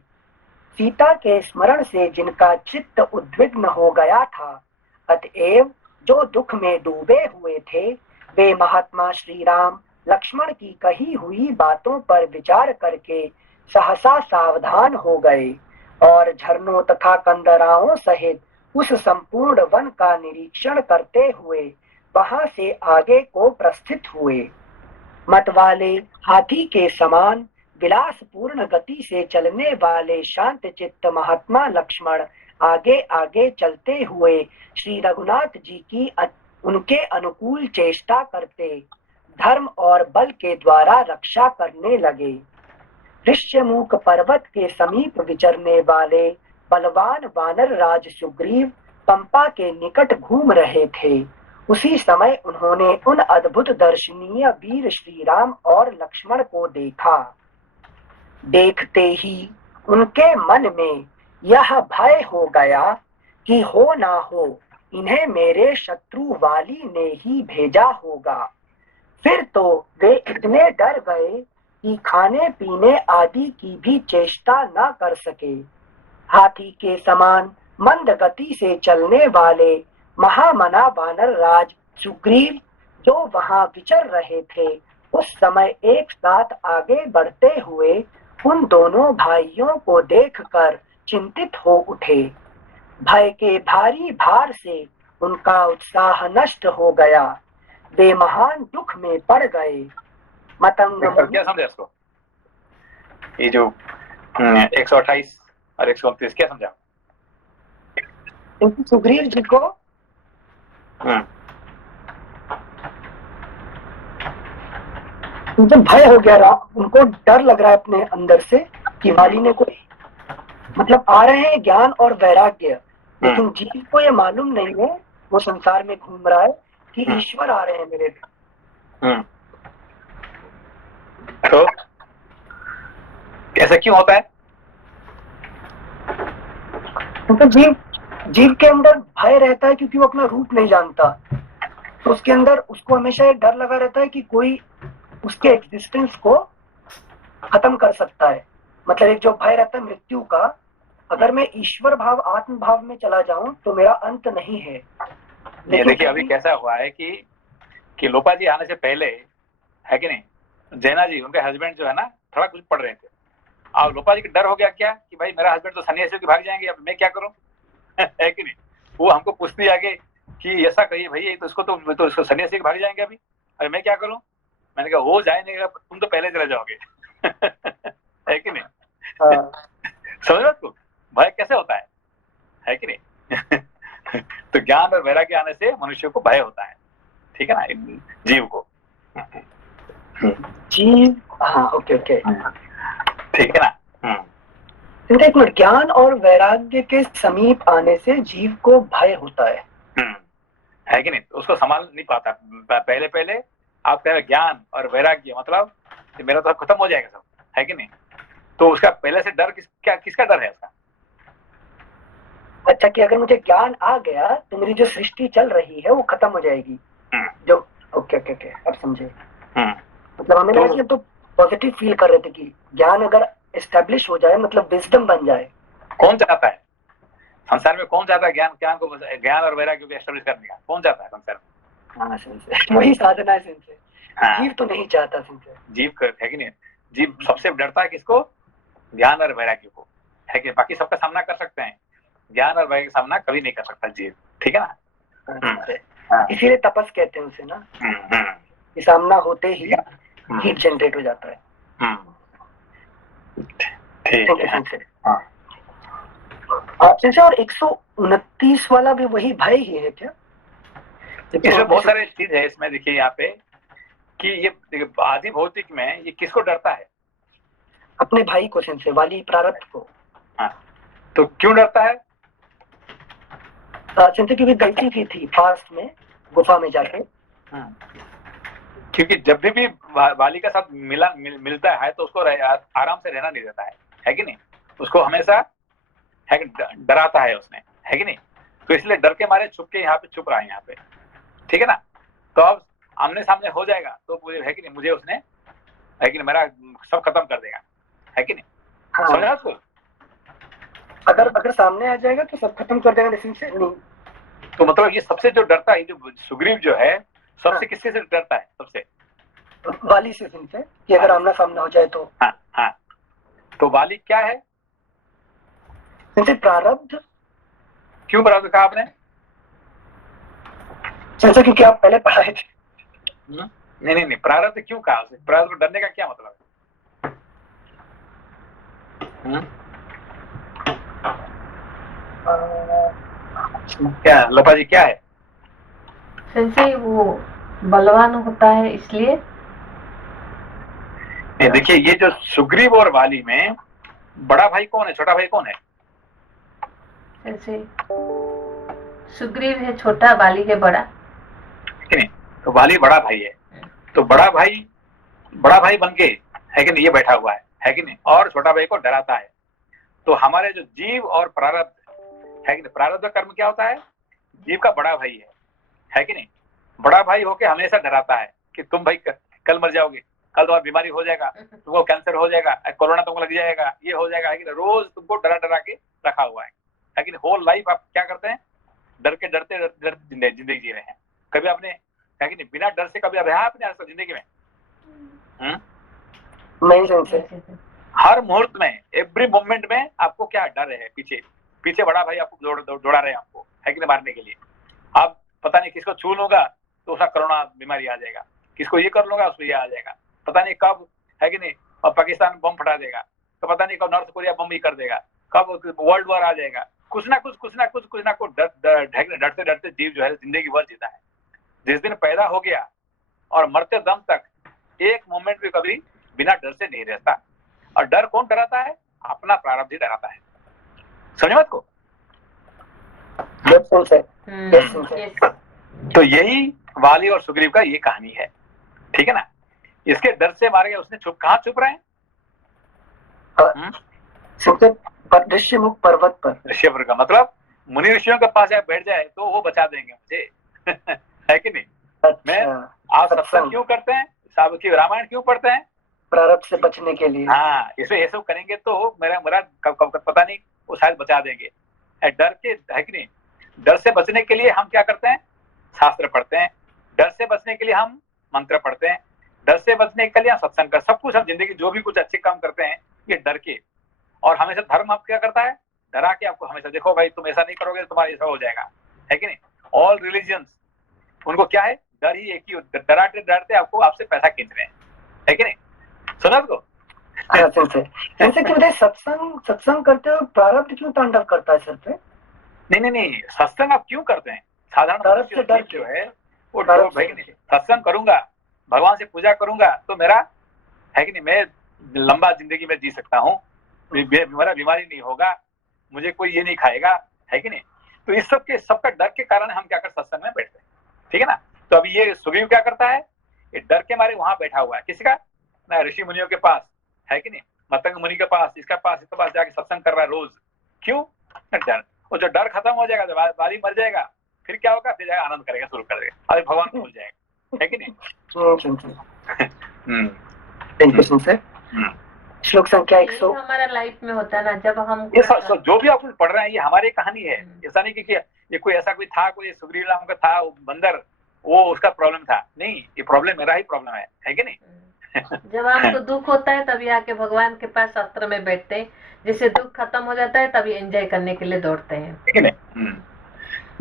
सीता के स्मरण से जिनका चित्त उद्विग्न हो गया था, अतएव जो दुख में डूबे हुए थे, वे महात्मा श्री राम लक्ष्मण की कही हुई बातों पर विचार करके सहसा सावधान हो गए और झरनों तथा कंदराओं सहित उस संपूर्ण वन का निरीक्षण करते हुए वहां से आगे को प्रस्थित हुए। मतवाले हाथी के समान विलासपूर्ण गति से चलने वाले शांत चित्त महात्मा लक्ष्मण आगे आगे चलते हुए श्री रघुनाथ जी की उनके अनुकूल चेष्टा करते धर्म और बल के द्वारा रक्षा करने लगे। ऋष्यमुख पर्वत के समीप विचरने वाले बलवान वानर राज सुग्रीव पंपा के निकट घूम रहे थे। उसी समय उन्होंने उन अद्भुत दर्शनीय वीर श्री राम और लक्ष्मण को देखा। देखते ही उनके मन में यह भय हो गया कि हो ना हो इन्हें मेरे शत्रु वाली ने ही भेजा होगा। फिर तो वे इतने डर गए कि खाने पीने आदि की भी चेष्टा न कर सके। हाथी के समान मंद गति से चलने वाले महामना वानर राज सुग्रीव जो वहां विचर रहे थे, उस समय एक साथ आगे बढ़ते हुए उन दोनों भाइयों को देखकर चिंतित हो उठे। भय के भारी भार से उनका उत्साह नष्ट हो गया। वे महान दुख में पड़ गए। मतंग क्या समझा इसको, ये जो 128 और 129 क्या समझा? सुग्रीव जी को उनको भय हो गया, उनको डर लग रहा है अपने अंदर से कि वाली ने कोई मतलब आ रहे हैं ज्ञान और वैराग्य, लेकिन जीव को ये मालूम नहीं है, वो संसार में घूम रहा है कि ईश्वर आ रहे हैं मेरे। तो ऐसा क्यों होता है? क्योंकि जीव के अंदर भय रहता है क्योंकि वो अपना रूप नहीं जानता, तो उसके अंदर उसको हमेशा एक डर लगा रहता है कि कोई उसके एग्जिस्टेंस को खत्म कर सकता है। मतलब एक जो भय रहता है मृत्यु का, अगर मैं ईश्वर भाव आत्म भाव में चला जाऊं तो मेरा अंत नहीं है। ये देखिए अभी कैसा हुआ है कि लोपा जी आने से पहले, है कि नहीं, जैना जी उनके हस्बैंड जो है ना थोड़ा कुछ पढ़ रहे थे, और लोपा जी का डर हो गया क्या कि भाई मेरा हस्बैंड तो सन्यासियों के भाग जाएंगे, अब मैं क्या करूं है कि नहीं। वो हमको पूछती आगे कि ऐसा कहिए भैया, तो इसको सन्यासी के भाग जाएंगे अभी, अरे मैं क्या करूं। मैंने कहा वो जाएंगे, तुम तो पहले चले जाओगे है कि नहीं। समझ रहे हो भय कैसे होता है कि नहीं तो ज्ञान और वैराग्य आने से मनुष्य को भय होता है, ठीक है ना, जीव को। जीव, हाँ, ओके ओके, ठीक है ना। एक मिनट, ज्ञान और वैराग्य के समीप आने से जीव को भय होता है। है कि नहीं, उसको संभाल नहीं पाता। पहले पहले आप कह रहे ज्ञान और वैराग्य मतलब मेरा तो खत्म हो जाएगा सब, है कि नहीं, तो उसका पहले से डर किसका डर है उसका? अच्छा, कि अगर मुझे ज्ञान आ गया तो मेरी जो सृष्टि चल रही है वो खत्म हो जाएगी। जो ओके ओके ओके, अब समझे। मतलब हमें लगा कि तो पॉजिटिव फील कर रहे थे कि ज्ञान अगर एस्टेब्लिश हो जाए, मतलब विजडम बन जाए। कौन चाहता है संसार में, कौन चाहता है ज्ञान को, ज्ञान और वैराग्य को एस्टेब्लिश करने का? कौन चाहता है संसार में? हाँ संशय, वही साधना है संशय। जीव तो नहीं चाहता संशय। जीव है कि नहीं, जीव सबसे डरता है किसको? ज्ञान और वैराग्य को, है कि बाकी सबका सामना कर सकते हैं, ज्ञान और वैराग्य का सामना कभी नहीं कर सकता जीव, ठीक है ना। इसीलिए तपस कहते हैं उसे ना, कि सामना होते ही हीट जनरेट हो जाता है। ठीक है। संशय, और 129 वाला भी वही भय ही है क्या? इसमें बहुत सारे चीज है इसमें, देखिए यहाँ पे कि ये आदि भौतिक में ये किसको डरता है? अपने भाई को संशय, वाली प्रारब्ध को। हाँ, तो क्यों डरता है? संशय क्योंकि गलती की थी पास्ट में गुफा में जाके। क्योंकि जब भी वाली का साथ मिलता है तो उसको आराम से रहना नहीं देता है कि नहीं, उसको हमेशा है डराता है उसने, है कि नहीं, तो इसलिए डर के मारे छुप के यहाँ पे छुप रहा है यहाँ पे, ठीक है ना। तो अब आमने सामने हो जाएगा तो मुझे, है कि नहीं, मुझे उसने, है कि नहीं, मेरा सब खत्म कर देगा, है कि नहीं। हाँ। समझा उसको? अगर सामने आ जाएगा तो सब खत्म कर देगा, लेकिन से नहीं। तो मतलब ये सबसे जो डरता है, जो सुग्रीव जो है सबसे किससे से डरता है? सबसे वाली से संशय, कि अगर आमना सामना हो जाए तो। हाँ, तो वाली क्या है? संशय प्रारब्ध। क्यों प्रारब्ध कहा आपने? संशय क्योंकि आप पहले पढ़ाए थे। नहीं, प्रारब्ध क्यों कहा? प्रारब्ध को डरने का क्या मतलब है? क्या लोपा जी, क्या है? संशय वो बलवान होता है इसलिए। देखिए, ये जो सुग्रीव और वाली में बड़ा भाई कौन है, छोटा भाई कौन है? संशय सुग्रीव है छोटा, वाली है बड़ा, नहीं, तो वाली बड़ा भाई है, तो बड़ा भाई बन के, है कि नहीं, ये बैठा हुआ है कि नहीं, और छोटा भाई को डराता है। तो हमारे जो जीव और प्रारब्ध है कि नहीं, प्रारब्ध कर्म क्या होता है? जीव का बड़ा भाई है कि नहीं, बड़ा भाई होके हमेशा डराता है कि तुम भाई कल मर जाओगे, कल तुम्हारी बीमारी हो जाएगा, तुमको कैंसर हो जाएगा, कोरोना तुमको लग जाएगा, ये हो जाएगा, है कि नहीं, रोज तुमको डरा के रखा हुआ है कि नहीं। होल लाइफ आप क्या करते हैं? डर के डरते जिंदगी जी रहे हैं। कभी आपने, है कि नहीं, बिना डर से कभी रहा आपने आज तक जिंदगी में? नहीं संशय। हर मुहूर्त में, एवरी मोमेंट में आपको क्या डर है? पीछे बड़ा भाई आपको दौड़ा रहे हैं आपको, है कि नहीं, मारने के लिए। आप पता नहीं किसको छू लूंगा तो उसका कोरोना बीमारी आ जाएगा, किसको ये कर लूंगा उसको ये आ जाएगा, पता नहीं कब, है कि नहीं, और पाकिस्तान बम फटा देगा, तो पता नहीं कब नॉर्थ कोरिया बम ही कर देगा, कब वर्ल्ड वॉर आ जाएगा। कुछ ना कुछ डरते डरते जीव जो है जिंदगी भर जीता है। जिस दिन पैदा हो गया और मरते दम तक एक मोमेंट भी कभी बिना डर से नहीं रहता। और डर कौन डराता है? अपना प्रारब्ध ही डराता है। समझे बात को? तो यही वाली और सुग्रीव का ये कहानी है, ठीक है ना। इसके डर से मारे गए, उसने कहाँ छुप रहे हैं? ऋषिमुख पर्वत पर। ऋषिवर का मतलब मुनि ऋषियों के पास बैठ जाए तो वो बचा देंगे मुझे है कि नहीं। मैं आप सत्संग क्यों करते हैं? साहब की रामायण क्यों पढ़ते हैं? प्रारब्ध से बचने के लिए। हाँ, इसमें ये सब करेंगे तो मेरा कब पता नहीं, वो शायद बचा देंगे। डर के, है कि नहीं, डर से बचने के लिए हम क्या करते हैं? शास्त्र पढ़ते हैं। डर से बचने के लिए हम मंत्र पढ़ते हैं। डर से बचने के लिए हम सत्संग कर, सब कुछ हम जिंदगी जो भी कुछ अच्छे काम करते हैं ये डर के। और हमेशा धर्म आप क्या करता है? डरा के आपको हमेशा, देखो भाई तुम ऐसा नहीं करोगे तो तुम्हारा ऐसा हो जाएगा, है कि नहीं। ऑल रिलीजियंस उनको क्या है? डर ही एक ही, डराते डरते आपको आपसे पैसा खींच रहे हैं, है कि नहीं। सुना को सत्संग करते हो प्रारब्ध क्यों तांडव करता है सर पे? नहीं, सत्संग आप क्यों करते हैं? साधारण तरफ मनुष्य से डर जो है वो तरफ से। है कि नहीं, सत्संग करूंगा, भगवान से पूजा करूंगा तो मेरा है कि नहीं, मैं लंबा जिंदगी में जी सकता हूँ, मेरा बीमारी नहीं होगा, मुझे कोई ये नहीं खाएगा, है कि नहीं। तो इस सब के सबका डर के कारण हम क्या कर सत्संग में बैठते हैं, ठीक है ना। तो अभी ये सुग्रीव क्या करता है, ये डर के मारे वहां बैठा हुआ है, किसका ना, ऋषि मुनियों के पास, है कि नहीं, मतंग मुनि के पास, इसके पास जाके सत्संग कर रहा है रोज। क्यों? डर। और जो डर खत्म हो जाएगा, जब बाली मर जाएगा, फिर क्या होगा, फिर आनंद करेगा, शुरू कर देगा, अरे भगवान को भूल जाएगा, है कि नहीं। Thank you sir. श्लोक संख्या यही हमारा लाइफ में होता है ना, जब हम ये जो भी आप पढ़ रहे हैं ये हमारी कहानी है, ऐसा नहीं कि ये कोई ऐसा कोई था, कोई सुग्रीव राम का था वो बंदर, वो उसका प्रॉब्लम था, नहीं, ये प्रॉब्लम मेरा ही प्रॉब्लम है कि नहीं। जब आपको दुख होता है तभी आके भगवान के पास शास्त्र में बैठते हैं, जिससे दुख खत्म हो जाता है तभी एंजॉय करने के लिए दौड़ते हैं, ठीक है नहीं।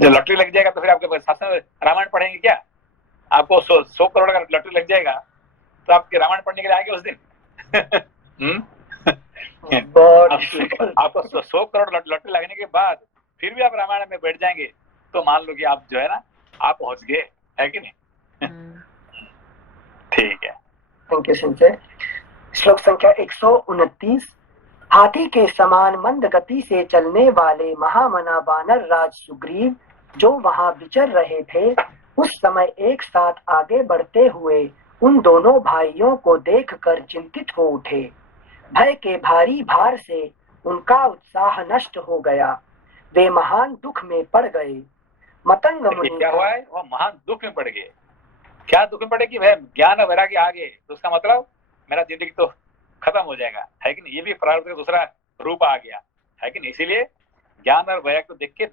जब लॉटरी लग जाएगा तो फिर आपके पास रामायण पढ़ेंगे क्या, आपको 100 करोड़ का लॉटरी लग जाएगा तो आपके रामायण पढ़ने के लिए आएंगे उस दिन। आपको 100 करोड़ लॉटरी लगने के बाद फिर भी आप रामायण में बैठ जाएंगे तो मान लो कि आप जो है ना, आप पहुंच गए, है कि नहीं। ठीक है, थैंक यू संजय। श्लोक संख्या 129। हाथी के समान मंद गति से चलने वाले महामना वानर राज सुग्रीव जो वहां विचर रहे थे, उस समय एक साथ आगे बढ़ते हुए उन दोनों भाइयों को देखकर चिंतित हो उठे। भय के भारी भार से उनका उत्साह नष्ट हो गया, वे महान दुख में पड़ गए। मतंग मुनि क्या हुआ है, वो महान दुख में पड़ गए। क्या दुख में पड़े कि वह ज्ञान और वैराग्य आ गए, तो उसका मतलब मेरा जिंदगी तो खत्म हो जाएगा, है कि नहीं। ये भी प्रारब्ध का दूसरा रूप आ गया, है कि नहीं। इसीलिए ज्ञान और वैराग्य को देख के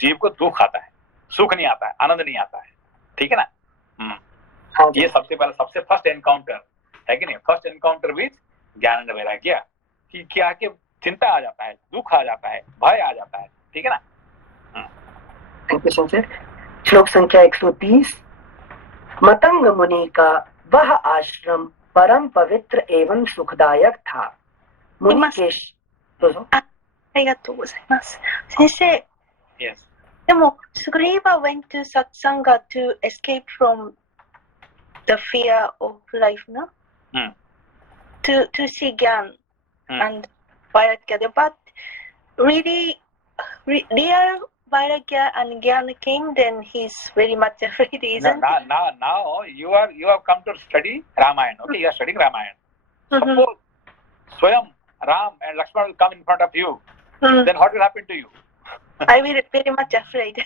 जीव को दुख आता है, सुख नहीं आता है, आनंद नहीं आता है, ठीक है ना। ये सबसे फर्स्ट एनकाउंटर, है कि नहीं, फर्स्ट एनकाउंटर विद ज्ञान और वैराग्य कि क्या के चिंता आ जाता है, दुख आ जाता है, भय आ जाता है, ठीक है ना। श्लोक संख्या 130। मतंग मुनि का वह आश्रम परम पवित्र एवं सुखदायक था। मुनि के ありがとうございます。先生、 Yes. でも Sugriva went to Satsanga to escape from the fear of life, no? To see Gyan and Vairagya. But really, real Vairagya and Gyan came, then he's very much afraid, isn't it? Now you have come to study Ramayana. Okay, you are studying Ramayana. Suppose Swayam Ram and Lakshmana will come in front of you, then what will happen to you? I will be very much afraid.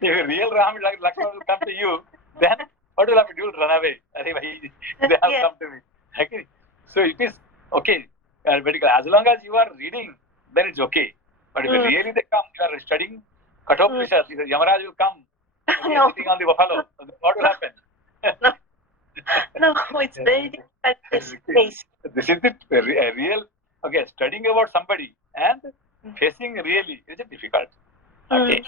If real Ram and Lakshmana will come to you, then what will happen? You will run away. They have come to me. Okay? So it is okay. As long as you are reading, then it's okay. But if really they come, you are studying Kathopanishad, Yamaraj will come, sitting on the buffalo. What will happen? No, it's very difficult this case. This is the real. Okay, studying about somebody and facing really is difficult. Okay.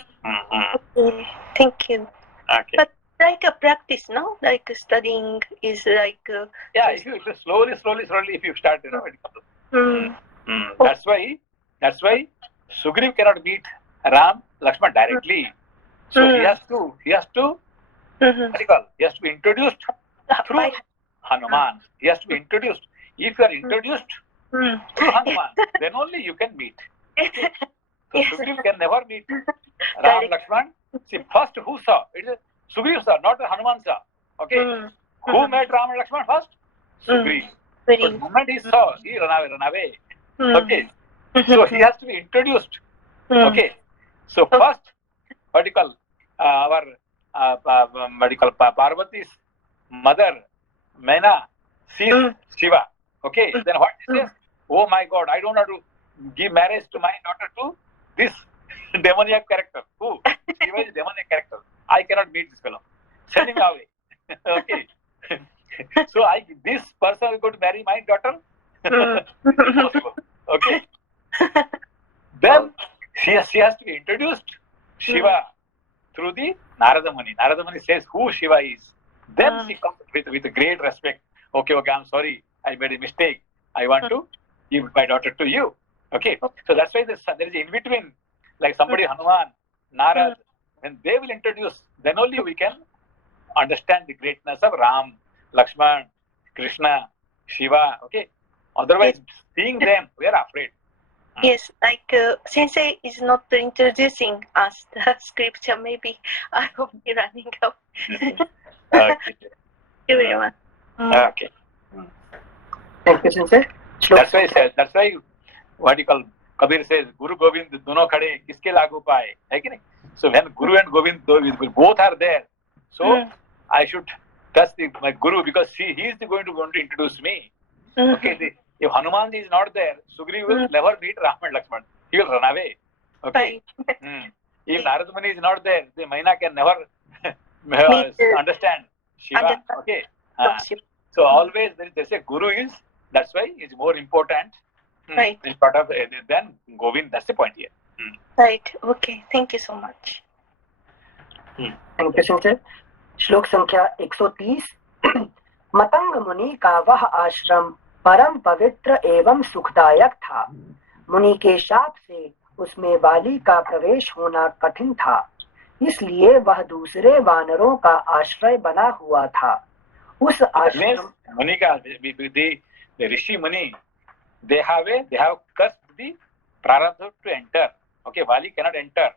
Okay. Thank you. Okay. But like a practice, no? Like studying is like. Yeah, if you slowly, if you start, it comes. That's why Sugriv cannot meet Ram, Lakshman directly. So he has to. What do you call? He has to be introduced through Hanuman. He has to be introduced. If you are introduced through Hanuman, then only you can meet. So Sugriv can never meet Ram, Lakshman. See, first who saw? It is Sugriv saw, not Hanuman saw. Okay. Who met Ram and Lakshman first? Sugriv. But the moment he saw, he ran away. Okay. So he has to be introduced. Okay. So first, what do you call our Parvati's mother, Mena, sees Shiva. Okay. Then what she says? Oh my God, I don't want to give marriage to my daughter to this demoniac character. Who? Shiva is a demoniac character. I cannot meet this fellow. Send him away. Okay. So this person will go to marry my daughter? Impossible. Okay. Then she has to be introduced Shiva through the Narada Muni. Narada Muni says who Shiva is. Then she comes with great respect. Okay, I'm sorry. I made a mistake. I want to give my daughter to you. Okay. So that's why there is in between, like somebody Hanuman Narad, when they will introduce, then only we can understand the greatness of Ram, Lakshman, Krishna, Shiva. Okay. Otherwise, seeing them, we are afraid. Yes, like Sensei is not introducing us the scripture. Maybe I will be running out. Okay. Thank you very much. Okay. Thank you, Sensei. That's why what you call Kabir says, Guru Govind dono khade kiske lagu paaye, hai ki nahi? So when Guru and Govind both are there, so I should trust my Guru because he is going to introduce me. Okay, if Hanuman is not there, Sugriva will never meet Ram and Lakshman. He will run away. Okay. If Narad Muni is not there, the Maina can never understand Shiva. Okay. So always they say Guru is, that's why it's more important. Right. In part of than Govind. That's the point here. Right. Okay. Thank you so much. Thank you sir. श्लोक संख्या 130। मतंग मुनि का वह आश्रम परम पवित्र एवं सुखदायक था। मुनि के शाप से उसमें बाली का प्रवेश होना कठिन था, इसलिए वह दूसरे वानरों का आश्रय बना हुआ था। उस आश्रम मुनि का ऋषि मुनि they have cursed the prarabdha to enter. Okay, Vali cannot enter.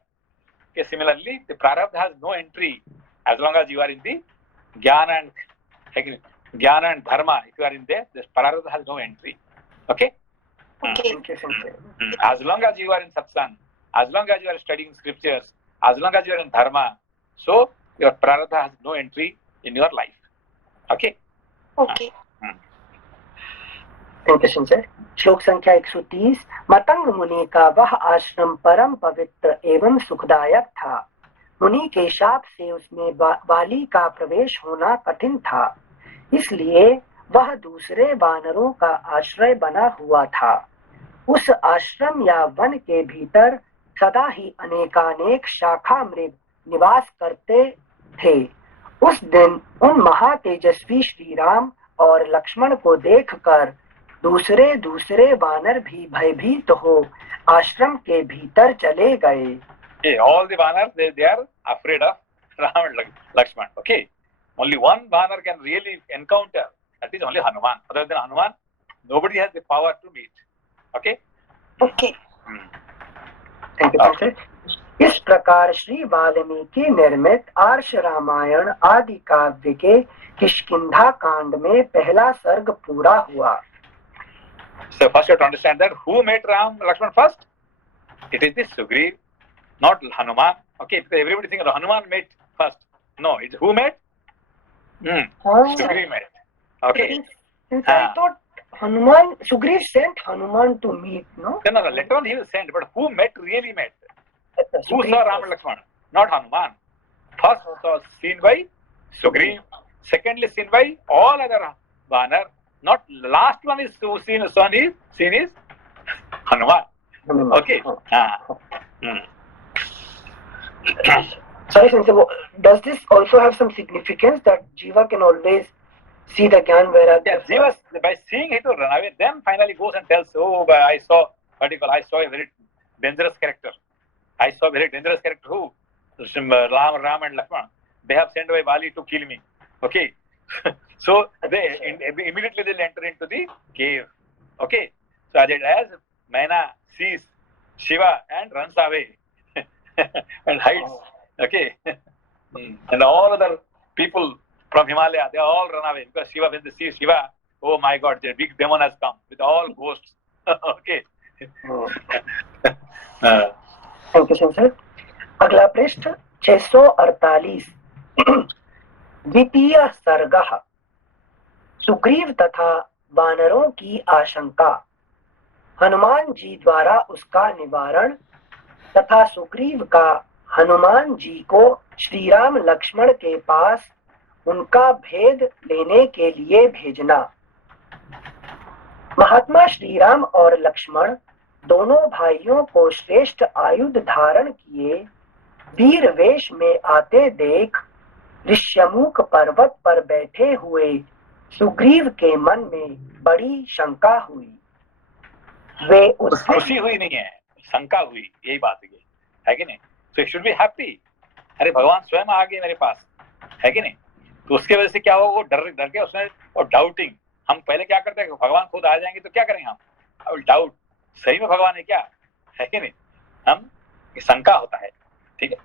Okay, similarly, the prarabdha has no entry as long as you are in the jnana and dharma. If you are in there, this prarabdha has no entry. Okay. As long as you are in satsang, as long as you are studying scriptures, as long as you are in dharma, so your prarabdha has no entry in your life. Okay. Okay. Thank you Sanjay. श्लोक संख्या 130। मतंग मुनि का वह आश्रम परम पवित्र एवं सुखदायक था। मुनि के शाप से उसमें बाली का प्रवेश होना कठिन था, इसलिए वह दूसरे वानरों का आश्रय बना हुआ था। उस आश्रम या वन के भीतर सदा ही अनेकानेक शाखा मृग निवास करते थे। उस दिन उन महातेजस्वी श्री राम और लक्ष्मण को देखकर दूसरे वानर भी भयभीत हो आश्रम के भीतर चले गए। Okay, all the vanars they are afraid of Ram and Lakshman. Okay, only one vanar can really encounter. That is only Hanuman. Other than Hanuman, nobody has the power to meet. Okay. Okay. Thank you, sir. इस प्रकार श्री वाल्मीकि निर्मित आर्ष रामायण आदि काव्य के किष्किंधा कांड में पहला सर्ग पूरा हुआ। So first you have to understand that who met Ram, Lakshman first? It is the Sugriv, not Hanuman. Okay, because everybody thinks Hanuman met first. No, it's who met? Sugriv met. Okay. Since I thought Hanuman, Sugriv sent Hanuman to meet, no? No, later on he will send, but who really met? Who saw Ram and Lakshman? Not Hanuman. First was seen by Sugriv. Secondly seen by all other Vanar. Not last one is seen is Hanuman. Okay. Sorry, Sensei, does this also have some significance that Jiva can always see the Gyan Vairagya? Yes, Jiva by seeing it will run away. Then finally goes and tells, I saw a very dangerous character. I saw a very dangerous character who? Ram and Lakshman. They have sent away Bali to kill me. Okay. So they immediately they'll enter into the cave. Okay. So as Maina sees Shiva and runs away and hides. Okay. And all other people from Himalaya, they all run away because Shiva, when they see Shiva, oh my God, the big demon has come with all ghosts. Okay. Thank you sir. अगला पृष्ठ 648। द्वितीय सर्ग। सुग्रीव तथा वानरों की आशंका। हनुमान जी द्वारा उसका निवारण तथा सुग्रीव का हनुमान जी को श्री राम लक्ष्मण के पास उनका भेद लेने के लिए भेजना। महात्मा श्री राम और लक्ष्मण दोनों भाइयों को श्रेष्ठ आयुध धारण किए वीर वेश में आते देख ऋष्यमुख पर्वत पर बैठे हुए सुग्रीव के मन में बड़ी शंका हुई। वे खुशी हुई नहीं है, शंका हुई, यही बात है कि नहीं? So you should be happy. अरे भगवान स्वयं आ गए मेरे पास, है कि नहीं? तो उसके वजह से क्या हो, वो डर के उसमें, और डाउटिंग, हम पहले क्या करते हैं, भगवान खुद आ जाएंगे तो क्या करेंगे हम, अब डाउट, सही में भगवान है क्या, है कि नहीं, हम शंका होता है। ठीक है।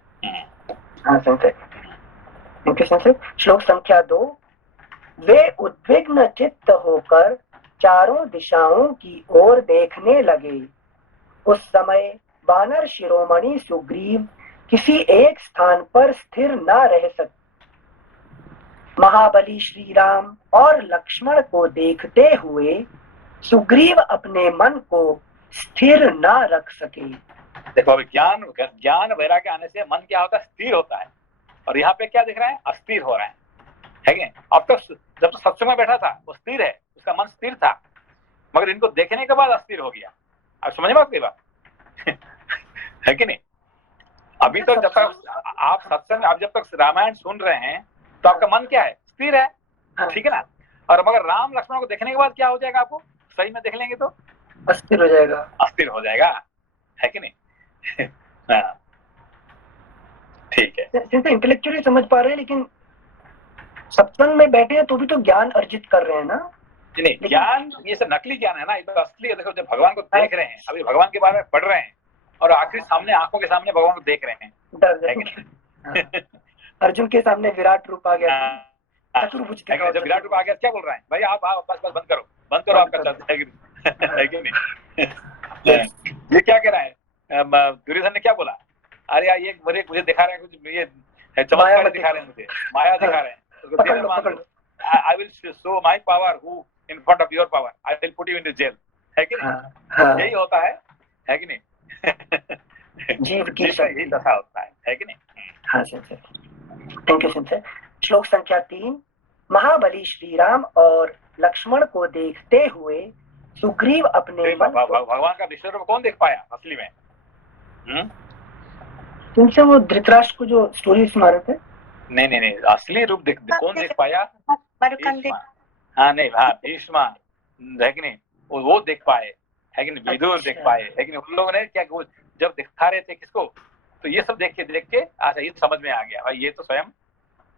हाँ संजय, ओके संजय। श्लोक संख्या 2। वे उद्विग्न चित्त होकर चारों दिशाओं की ओर देखने लगे। उस समय वानर शिरोमणि सुग्रीव किसी एक स्थान पर स्थिर न रह सके। महाबली श्री राम और लक्ष्मण को देखते हुए सुग्रीव अपने मन को स्थिर न रख सके। देखो अभी ज्ञान वैराग्य आने से मन क्या होता है, स्थिर होता है, और यहाँ पे क्या दिख रहा है, अस्थिर हो रहा है कि नहीं? अब तक जब तो सत्संग में बैठा था वो स्थिर है, उसका मन स्थिर था, मगर इनको देखने के बाद अस्थिर हो गया। आप समझ में आती बात है कि नहीं? अभी तो जब तक आप सत्संग, आप जब तक रामायण सुन रहे हैं तो आपका मन क्या है, स्थिर है, ठीक है ना? और मगर राम लक्ष्मण को देखने के बाद क्या हो जाएगा, आपको सही में देख लेंगे तो अस्थिर हो जाएगा, अस्थिर हो जाएगा, है कि नहीं? हाँ ठीक है। जैसे इंटेलेक्चुअली समझ पा रहे हैं, लेकिन सत्संग में बैठे हैं तो भी तो ज्ञान अर्जित कर रहे हैं ना। नहीं, ज्ञान ये सब नकली ज्ञान है ना, ये तो असली है। देखो जब भगवान को देख रहे हैं, अभी भगवान के बारे में पढ़ रहे हैं, और आखिरी सामने आंखों के सामने भगवान को देख रहे हैं, डर जाएंगे। अर्जुन के सामने विराट रूप आ गया, जब विराट रूप आ गया क्या बोल रहा है, भाई आप बस बंद करो आपका चलता है कि नहीं? ये क्या कह रहा है, दुर्योधन ने क्या बोला, अरे यार ये मुझे दिखा रहे हैं कुछ, ये चमत्कार दिखा रहे हैं, मुझे माया दिखा रहे हैं, I will show my power who in front of your power, I will put you into jail, है कि नहीं? यही होता है कि नहीं? जीव की यही दशा होता है कि नहीं? हाँ सर, थैंक यू सर। श्लोक संख्या 3। महाबली श्री राम और लक्ष्मण को देखते हुए सुग्रीव अपने भगवान का विश्व रूप कौन देख पाया असली में? तुमसे वो धृतराष्ट्र को जो स्टोरी सुना रहे थे, नहीं, असली रूप कौन देख पाया? हाँ नहीं, हाँ भीष्म, है कि नहीं, वो देख पाए, है कि नहीं? विदुर देख पाए, है कि नहीं? उन लोगों ने क्या, जब दिखा रहे थे किसको, तो ये सब देख के अच्छा ये समझ में आ गया, भाई ये तो स्वयं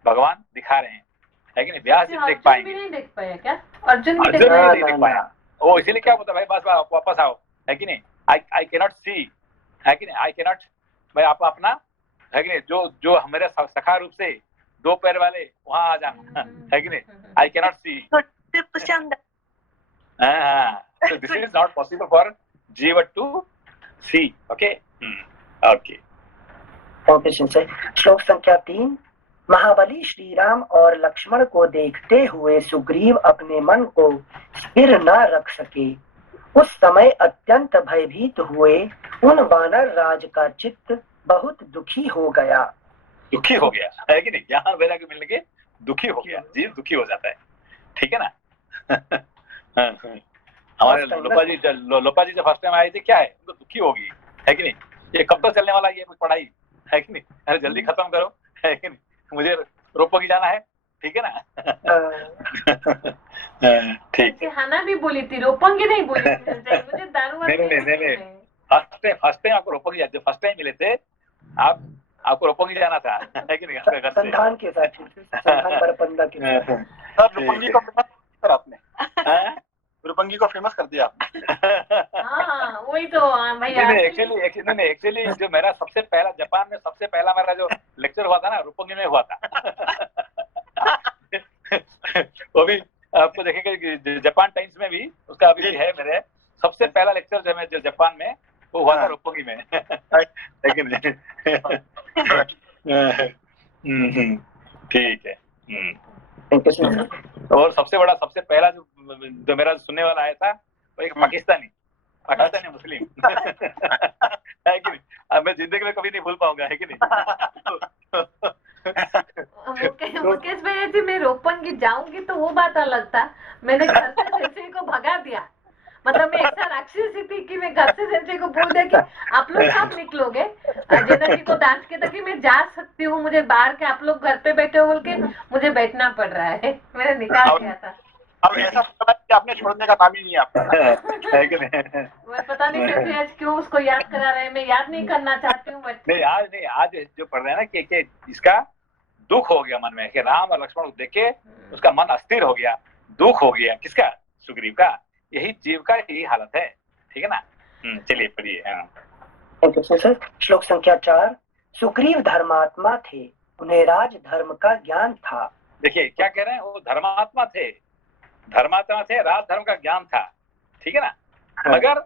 भगवान दिखा रहे हैं, है कि नहीं? व्यास जी देख पाएंगे, नहीं देख पाया क्या? अर्जुन भी नहीं देख पाया, वो इसीलिए क्या बोलता भाई बस वापस आओ, है कि नहीं? आई कैनॉट सी, है कि नहीं? आई कैनॉट, भाई आप अपना, है कि नहीं, जो हमारे सखा रूप से 2 पैर वाले वहां आ जाना, है कि नहीं? I cannot see. So this is not possible for Jiva to see. Okay. Okay. Okay Sanjay. श्लोक संख्या 3। महाबली श्री राम और लक्ष्मण को देखते हुए सुग्रीव अपने मन को स्थिर न रख सके। उस समय अत्यंत भयभीत हुए उन वानर राज का चित्त बहुत दुखी हो गया। दुखी हो गया, है कि नहीं? ज्ञान वैराग्य मिलने के दुखी हो गया, जीव दुखी हो जाता है, ठीक है ना? हमारे लोपा जी जब फर्स्ट टाइम आए थे, क्या है, उनको दुखी होगी, है कि नहीं? ये कब तक चलने वाला है ये पढ़ाई, है कि नहीं? अरे जल्दी खत्म करो, है कि नहीं? मुझे रोपोगी जाना है, ठीक है ना? ठीक है। हाना भी बोली थी, रोपोंगी नहीं बोली थी, मुझे दारू नहीं, फर्स्ट टाइम आपको रोपोगी, जब फर्स्ट टाइम मिले थे आपको रोपोंगी जाना था, है कि नहीं? संधान के साथ, संधान बरपंदा के साथ। रोपोंगी को फेमस कर आपने, रोपोंगी को फेमस कर दिया आपने। हाँ वही तो भाई। एक्चुअली जो मेरा सबसे पहला जापान में सबसे पहला मेरा जो लेक्चर हुआ था ना, रोपोंगी में हुआ था। वो भी आपको देखेंगे जापान टाइम्स में भी, उसका अभी भी है मेरे सबसे पहला लेक्चर जो है जापान में, वो हुआ था रोपोंगी में, लेकिन ठीक है। और सबसे पहला जो मेरा सुनने वाला आया था वो एक पाकिस्तानी मुस्लिम, है कि नहीं? अब मैं जिंदगी में कभी नहीं भूल पाऊंगा, है कि नहीं? मुकेश भैया जी, मैं रोपंगी जाऊंगी तो वो बात अलग था, मैंने घर से सेंसई को भगा दिया। मतलब मैं ऐसा राक्षसी थी कि मैं घर से सेंसई को बोल दिया कि आप लोग कब निकलोगे, जेठा जी को डांट के था कि मैं जा सकती हूँ, मुझे बाहर के आप लोग घर पे बैठे हो बोल के मुझे बैठना पड़ रहा है, मैंने निकाल दिया था। अब ऐसा पता है कि आपने छोड़ने का काम ही नहीं है आपका। है कि नहीं? मैं पता नहीं कैसे आज क्यों उसको याद करा रहे हैं, मैं याद नहीं करना चाहती हूँ बट नहीं आज जो पढ़ रहे हैं ना कि इसका दुख हो गया मन में कि राम और लक्ष्मण को देख के उसका मन अस्थिर हो गया, दुख हो गया। किसका? सुग्रीव का। यही जीव का यही हालत है, ठीक है ना। चलिए पढ़िए। श्लोक संख्या 4। सुग्रीव धर्मात्मा थे, उन्हें राज धर्म का ज्ञान था। देखिए क्या कह रहे हैं, वो धर्मात्मा थे, राज धर्म का ज्ञान था, ठीक है ना। मगर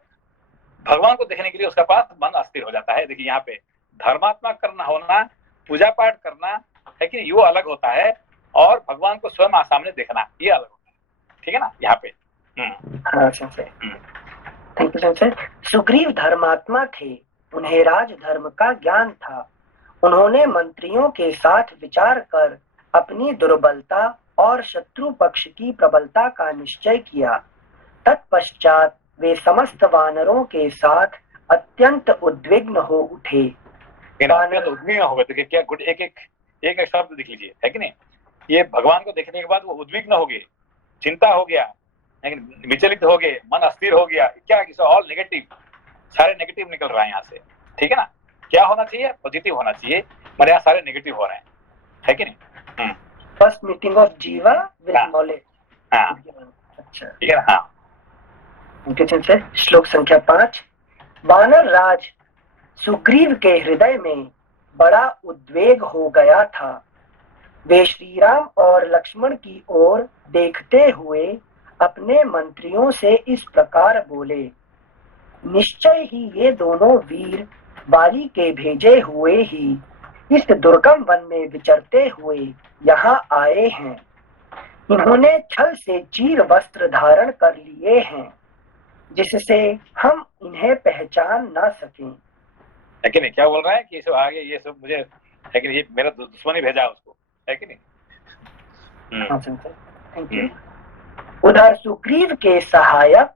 भगवान को देखने के लिए उसका पास मन अस्थिर हो जाता है। देखिए यहाँ पे धर्मात्मा करना होना, पूजा पाठ करना है कि वो अलग होता है, और भगवान को स्वयं सामने देखना ये अलग होता है, ठीक है ना। यहाँ पे थैंक यू सर। सुग्रीव धर्मात्मा थे, उन्हें राज धर्म का ज्ञान था। उन्होंने मंत्रियों के साथ विचार कर अपनी दुर्बलता और शत्रु पक्ष की प्रबलता का निश्चय किया। तत्पश्चात वे समस्त वानरों के साथ अत्यंत उद्विग्न हो उठे। उद्विग्न हो गए। देखिए क्या गुड, एक शब्द देख लीजिए, है कि नहीं। ये भगवान को देखने के बाद वो उद्विग्न हो गए, चिंता हो गया, विचलित हो गए, मन अस्थिर हो गया। क्या ऑल नेगेटिव, सारे नेगेटिव निकल रहा है यहाँ से, ठीक है ना। क्या होना चाहिए? पॉजिटिव होना चाहिए, मगर यहाँ सारे नेगेटिव हो रहे हैं, है कि नहीं। फर्स्ट मीटिंग ऑफ जीवा विद नॉलेज। अच्छा ठीक है ना। श्लोक संख्या 5। वानर राज सुग्रीव के हृदय में बड़ा उद्वेग हो गया था। वे श्रीराम और लक्ष्मण की ओर देखते हुए अपने मंत्रियों से इस प्रकार बोले। निश्चय ही ये दोनों वीर बाली के भेजे हुए ही इस दुर्गम वन में विचरते हुए यहाँ आए हैं। इन्होंने छल से चीर वस्त्र धारण कर लिए हैं, जिससे हम इन्हें पहचान ना सकें। है कि नहीं। क्या बोल रहा है कि ये सब आगे, ये सब मुझे है कि नहीं, ये मेरा दुश्मन ही भेजा उसको, है कि नहीं। Thank you. उधर सुग्रीव के सहायक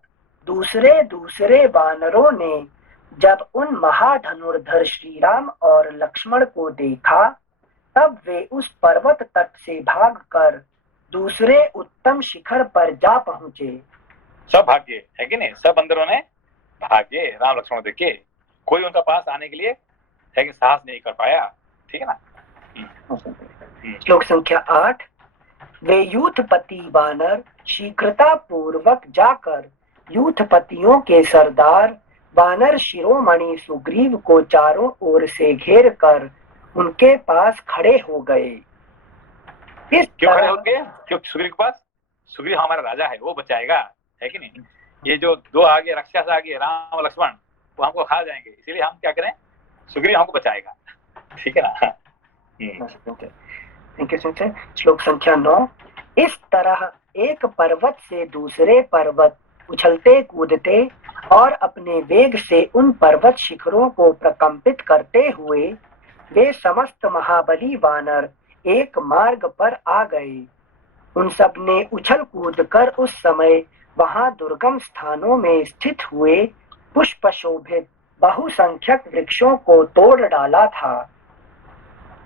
दूसरे वानरों ने जब उन महाधनुर्धर श्रीराम और लक्ष्मण को देखा, तब वे उस पर्वत तट से भागकर दूसरे उत्तम शिखर पर जा पहुंचे। सब भाग्य, है कि नहीं। सब बंदरों ने भाग्य राम लक्ष्मण देख के, कोई उनका पास आने के लिए है कि साहस नहीं कर पाया, ठीक है ना। श्लोक संख्या 8। वे यूथपति वानर शीघ्रता पूर्वक जाकर यूथपतियों के सरदार वानर शिरोमणि सुग्रीव को चारों ओर से घेर कर उनके पास खड़े हो गए। क्यों खड़े हो गए? क्यों? सुग्रीव के पास, सुग्रीव हमारा राजा है, वो बचाएगा, है कि नहीं। ये जो दो आगे राक्षस आगे राम और लक्ष्मण, वो हमको खा जाएंगे, इसीलिए हम क्या करें, सुग्रीव हमको बचाएगा, ठीक है ना। Thank you. श्लोक संख्या 9। इस तरह एक पर्वत से दूसरे पर्वत उछलते कूदते और अपने वेग से उन पर्वत शिखरों को प्रकंपित करते हुए वे समस्त महाबली वानर एक मार्ग पर आ गए। उन सब ने उछल कूद कर उस समय वहां दुर्गम स्थानों में स्थित हुए पुष्प शोभित बहुसंख्यक वृक्षों को तोड़ डाला था।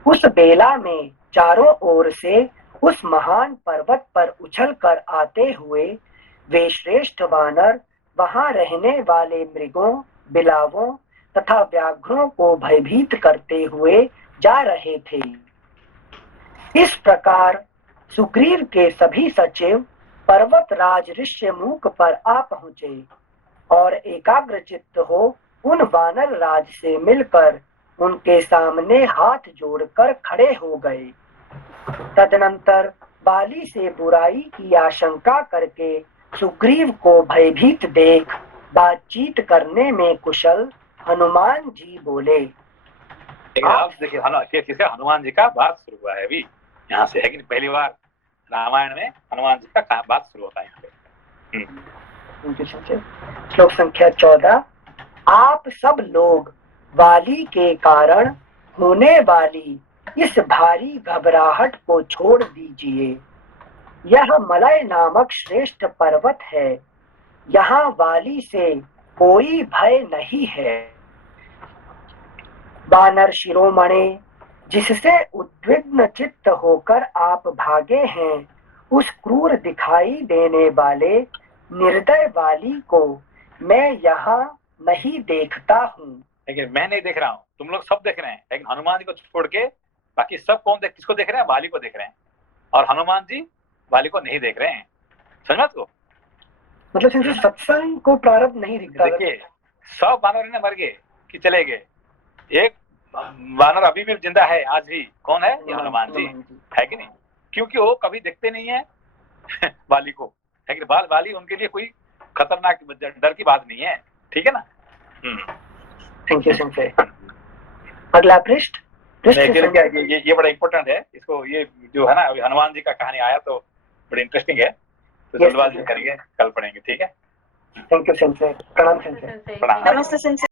उस बेला में चारों ओर से उस महान पर्वत पर उछल कर आते हुए वे श्रेष्ठ वानर वहां रहने वाले मृगों, बिलावों तथा व्याघ्रों को भयभीत करते हुए जा रहे थे। इस प्रकार सुग्रीव के सभी सचिव पर्वतराज ऋष्यमुख पर आ पहुंचे और एकाग्रचित्त हो उन वानर राज से मिलकर उनके सामने हाथ जोड़कर खड़े हो गए। तदनंतर बाली से बुराई की आशंका करके सुग्रीव को भयभीत देख बातचीत करने में कुशल हनुमान जी बोले। आप देखिए किसका, हनुमान जी का बात शुरू हुआ है अभी यहाँ से, है कि नहीं। पहली बार रामायण में हनुमान जी का बात शुरू होता है यहाँ पे। श्लोक संख्या 14। आप सब लोग वाली के कारण होने वाली इस भारी घबराहट को छोड़ दीजिए। यह मलय नामक श्रेष्ठ पर्वत है, यहाँ वाली से कोई भय नहीं है। वानर शिरोमणि, जिससे उद्विग्न चित्त होकर आप भागे हैं, उस क्रूर दिखाई देने वाले निर्दय वाली को मैं यहाँ नहीं देखता हूँ। लेकिन मैं नहीं देख रहा हूँ, तुम लोग सब देख रहे हैं, लेकिन हनुमान जी को छोड़ के बाकी सब किसको देख रहे हैं? वाली को देख रहे हैं, और हनुमान जी वाली को नहीं देख रहे हैं। समझ मत को मतलब सिंचे सत्संग को प्रारब्ध नहीं दिखता। देखिए सब वानर ने मर गए कि चले गए, एक वानर अभी भी जिंदा है आज भी। कौन है? ये हनुमान जी, है कि नहीं? क्योंकि वो कभी देखते नहीं है वाली को, है कि वाली उनके लिए कोई खतरनाक डर की बात नहीं है। ठीक है ना? Thank you Sanjay. अगला पृष्ठ ये बड़ा इंपॉर्टेंट है, इसको ये जो है ना अभी हनुमान जी का कहानी आया तो बड़ी इंटरेस्टिंग है, तो जल्दबाजी करेंगे, कल पढ़ेंगे। ठीक है? Thank you Sanjay. प्रणाम संजय। प्रणाम। नमस्ते संजय।